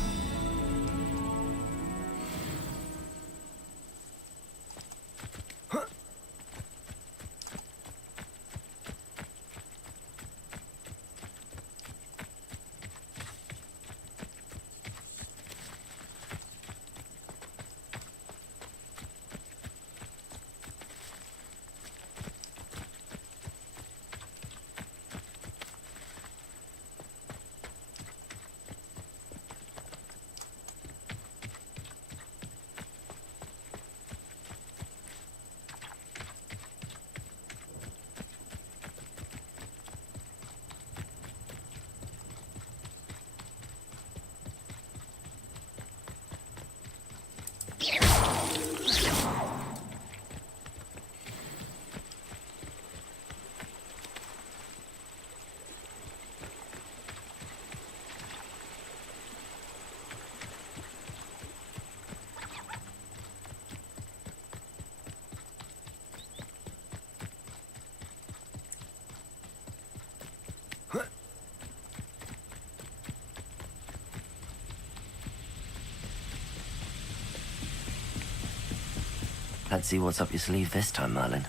Let's see what's up your sleeve this time, Merlin.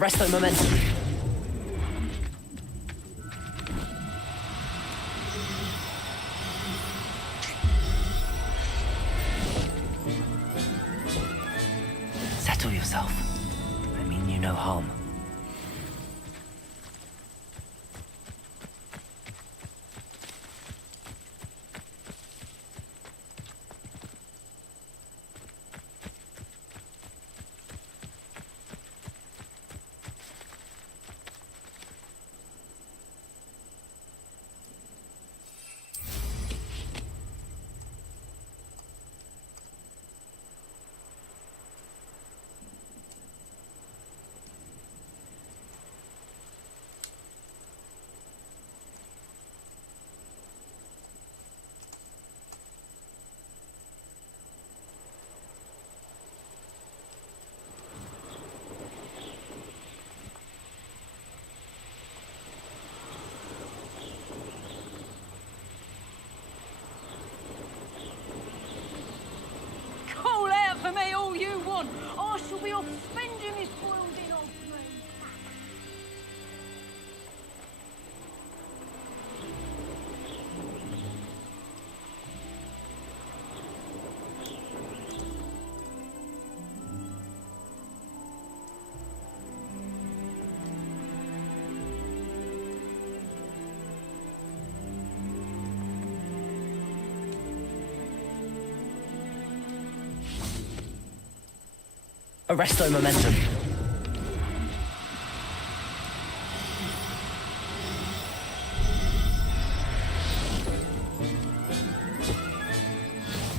Arresto momentum. Settle yourself. I mean you no harm. Call out for me all you want. I shall be off spending this boiled in old me. Arresto momentum.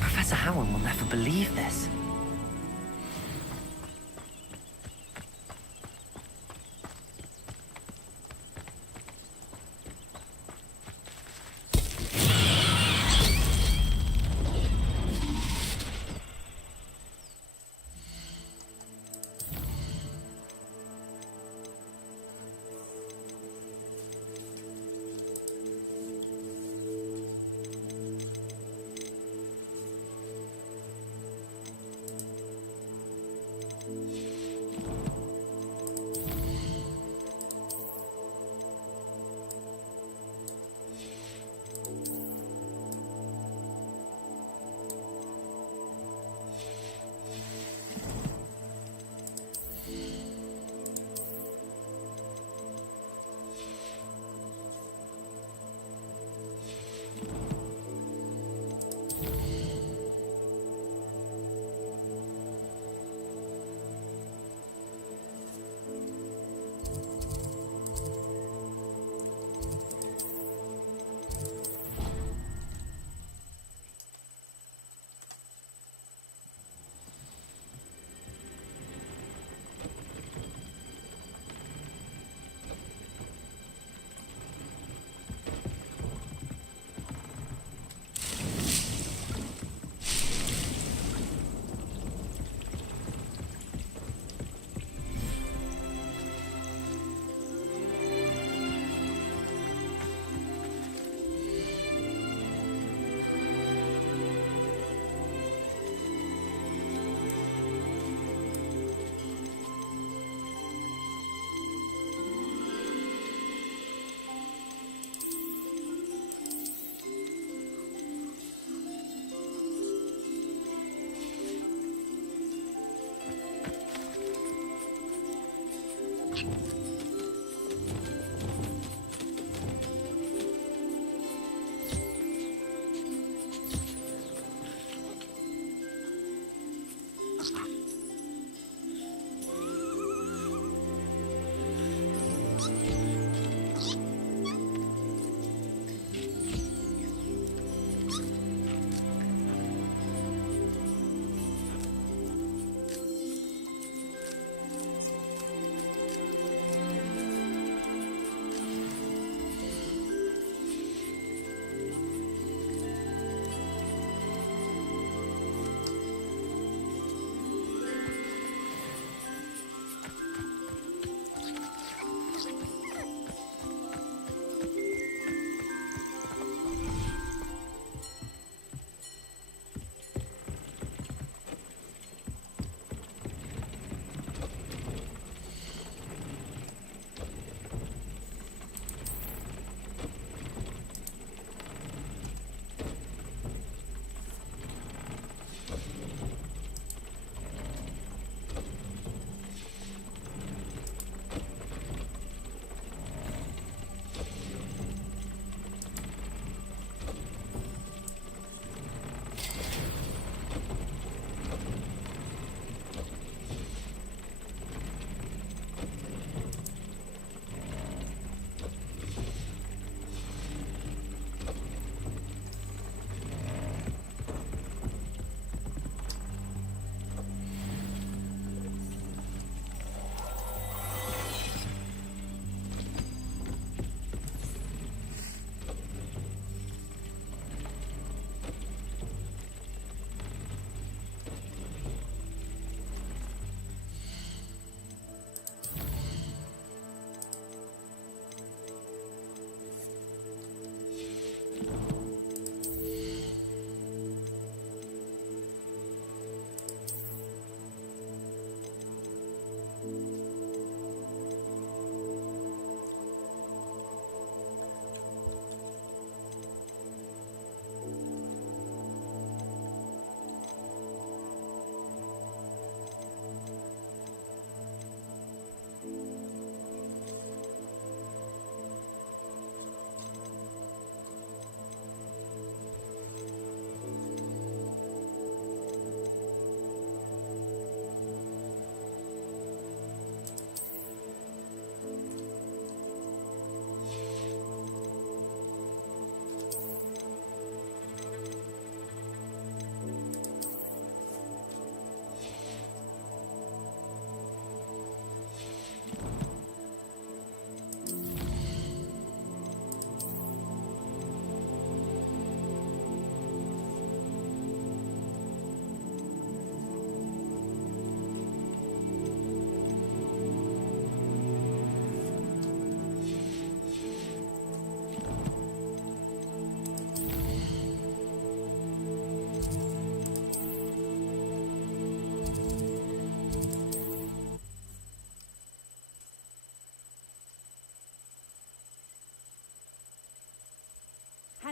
Professor Howard will never believe this.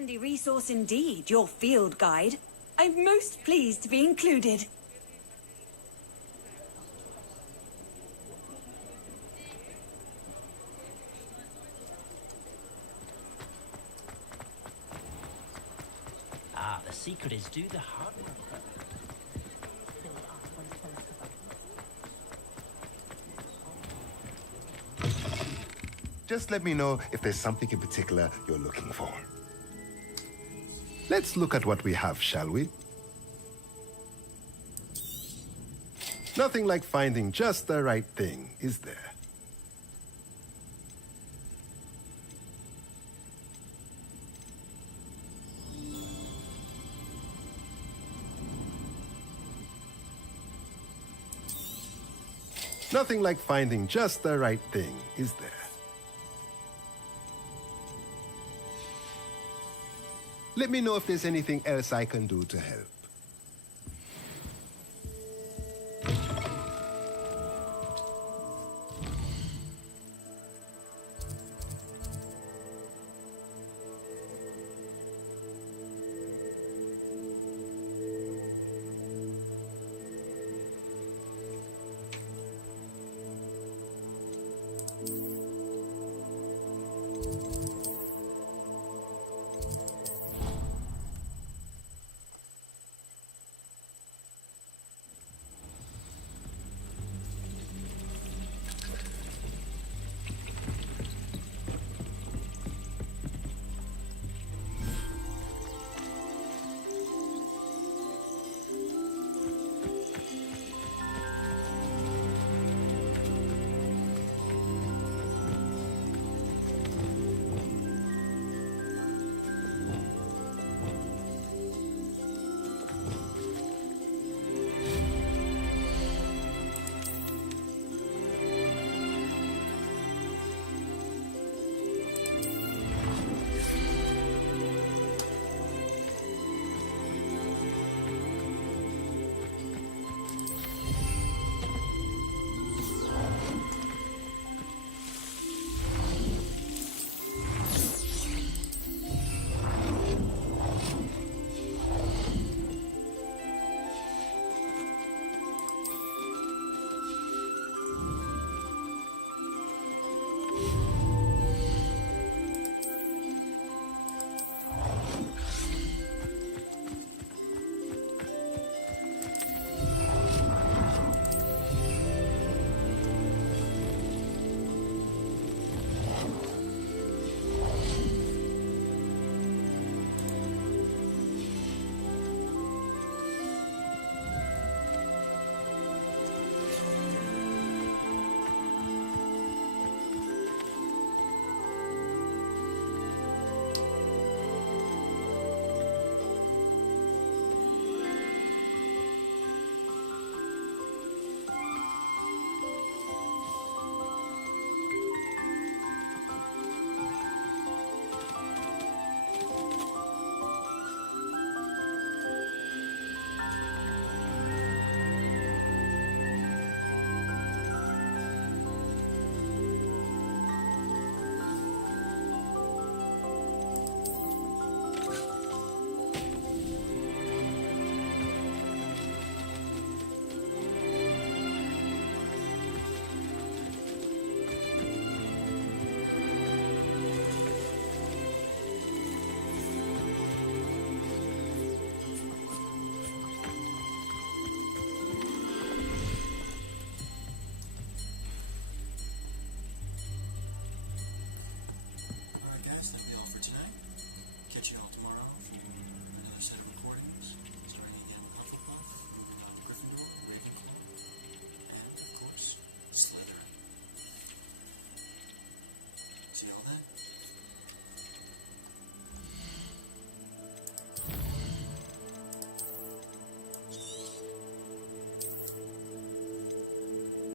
handy resource indeed, your field guide. I'm most pleased to be included. Ah, the secret is do the hard work. Just let me know if there's something in particular you're looking for. Let's look at what we have, shall we? Nothing like finding just the right thing, is there? Nothing like finding just the right thing, is there? Let me know if there's anything else I can do to help.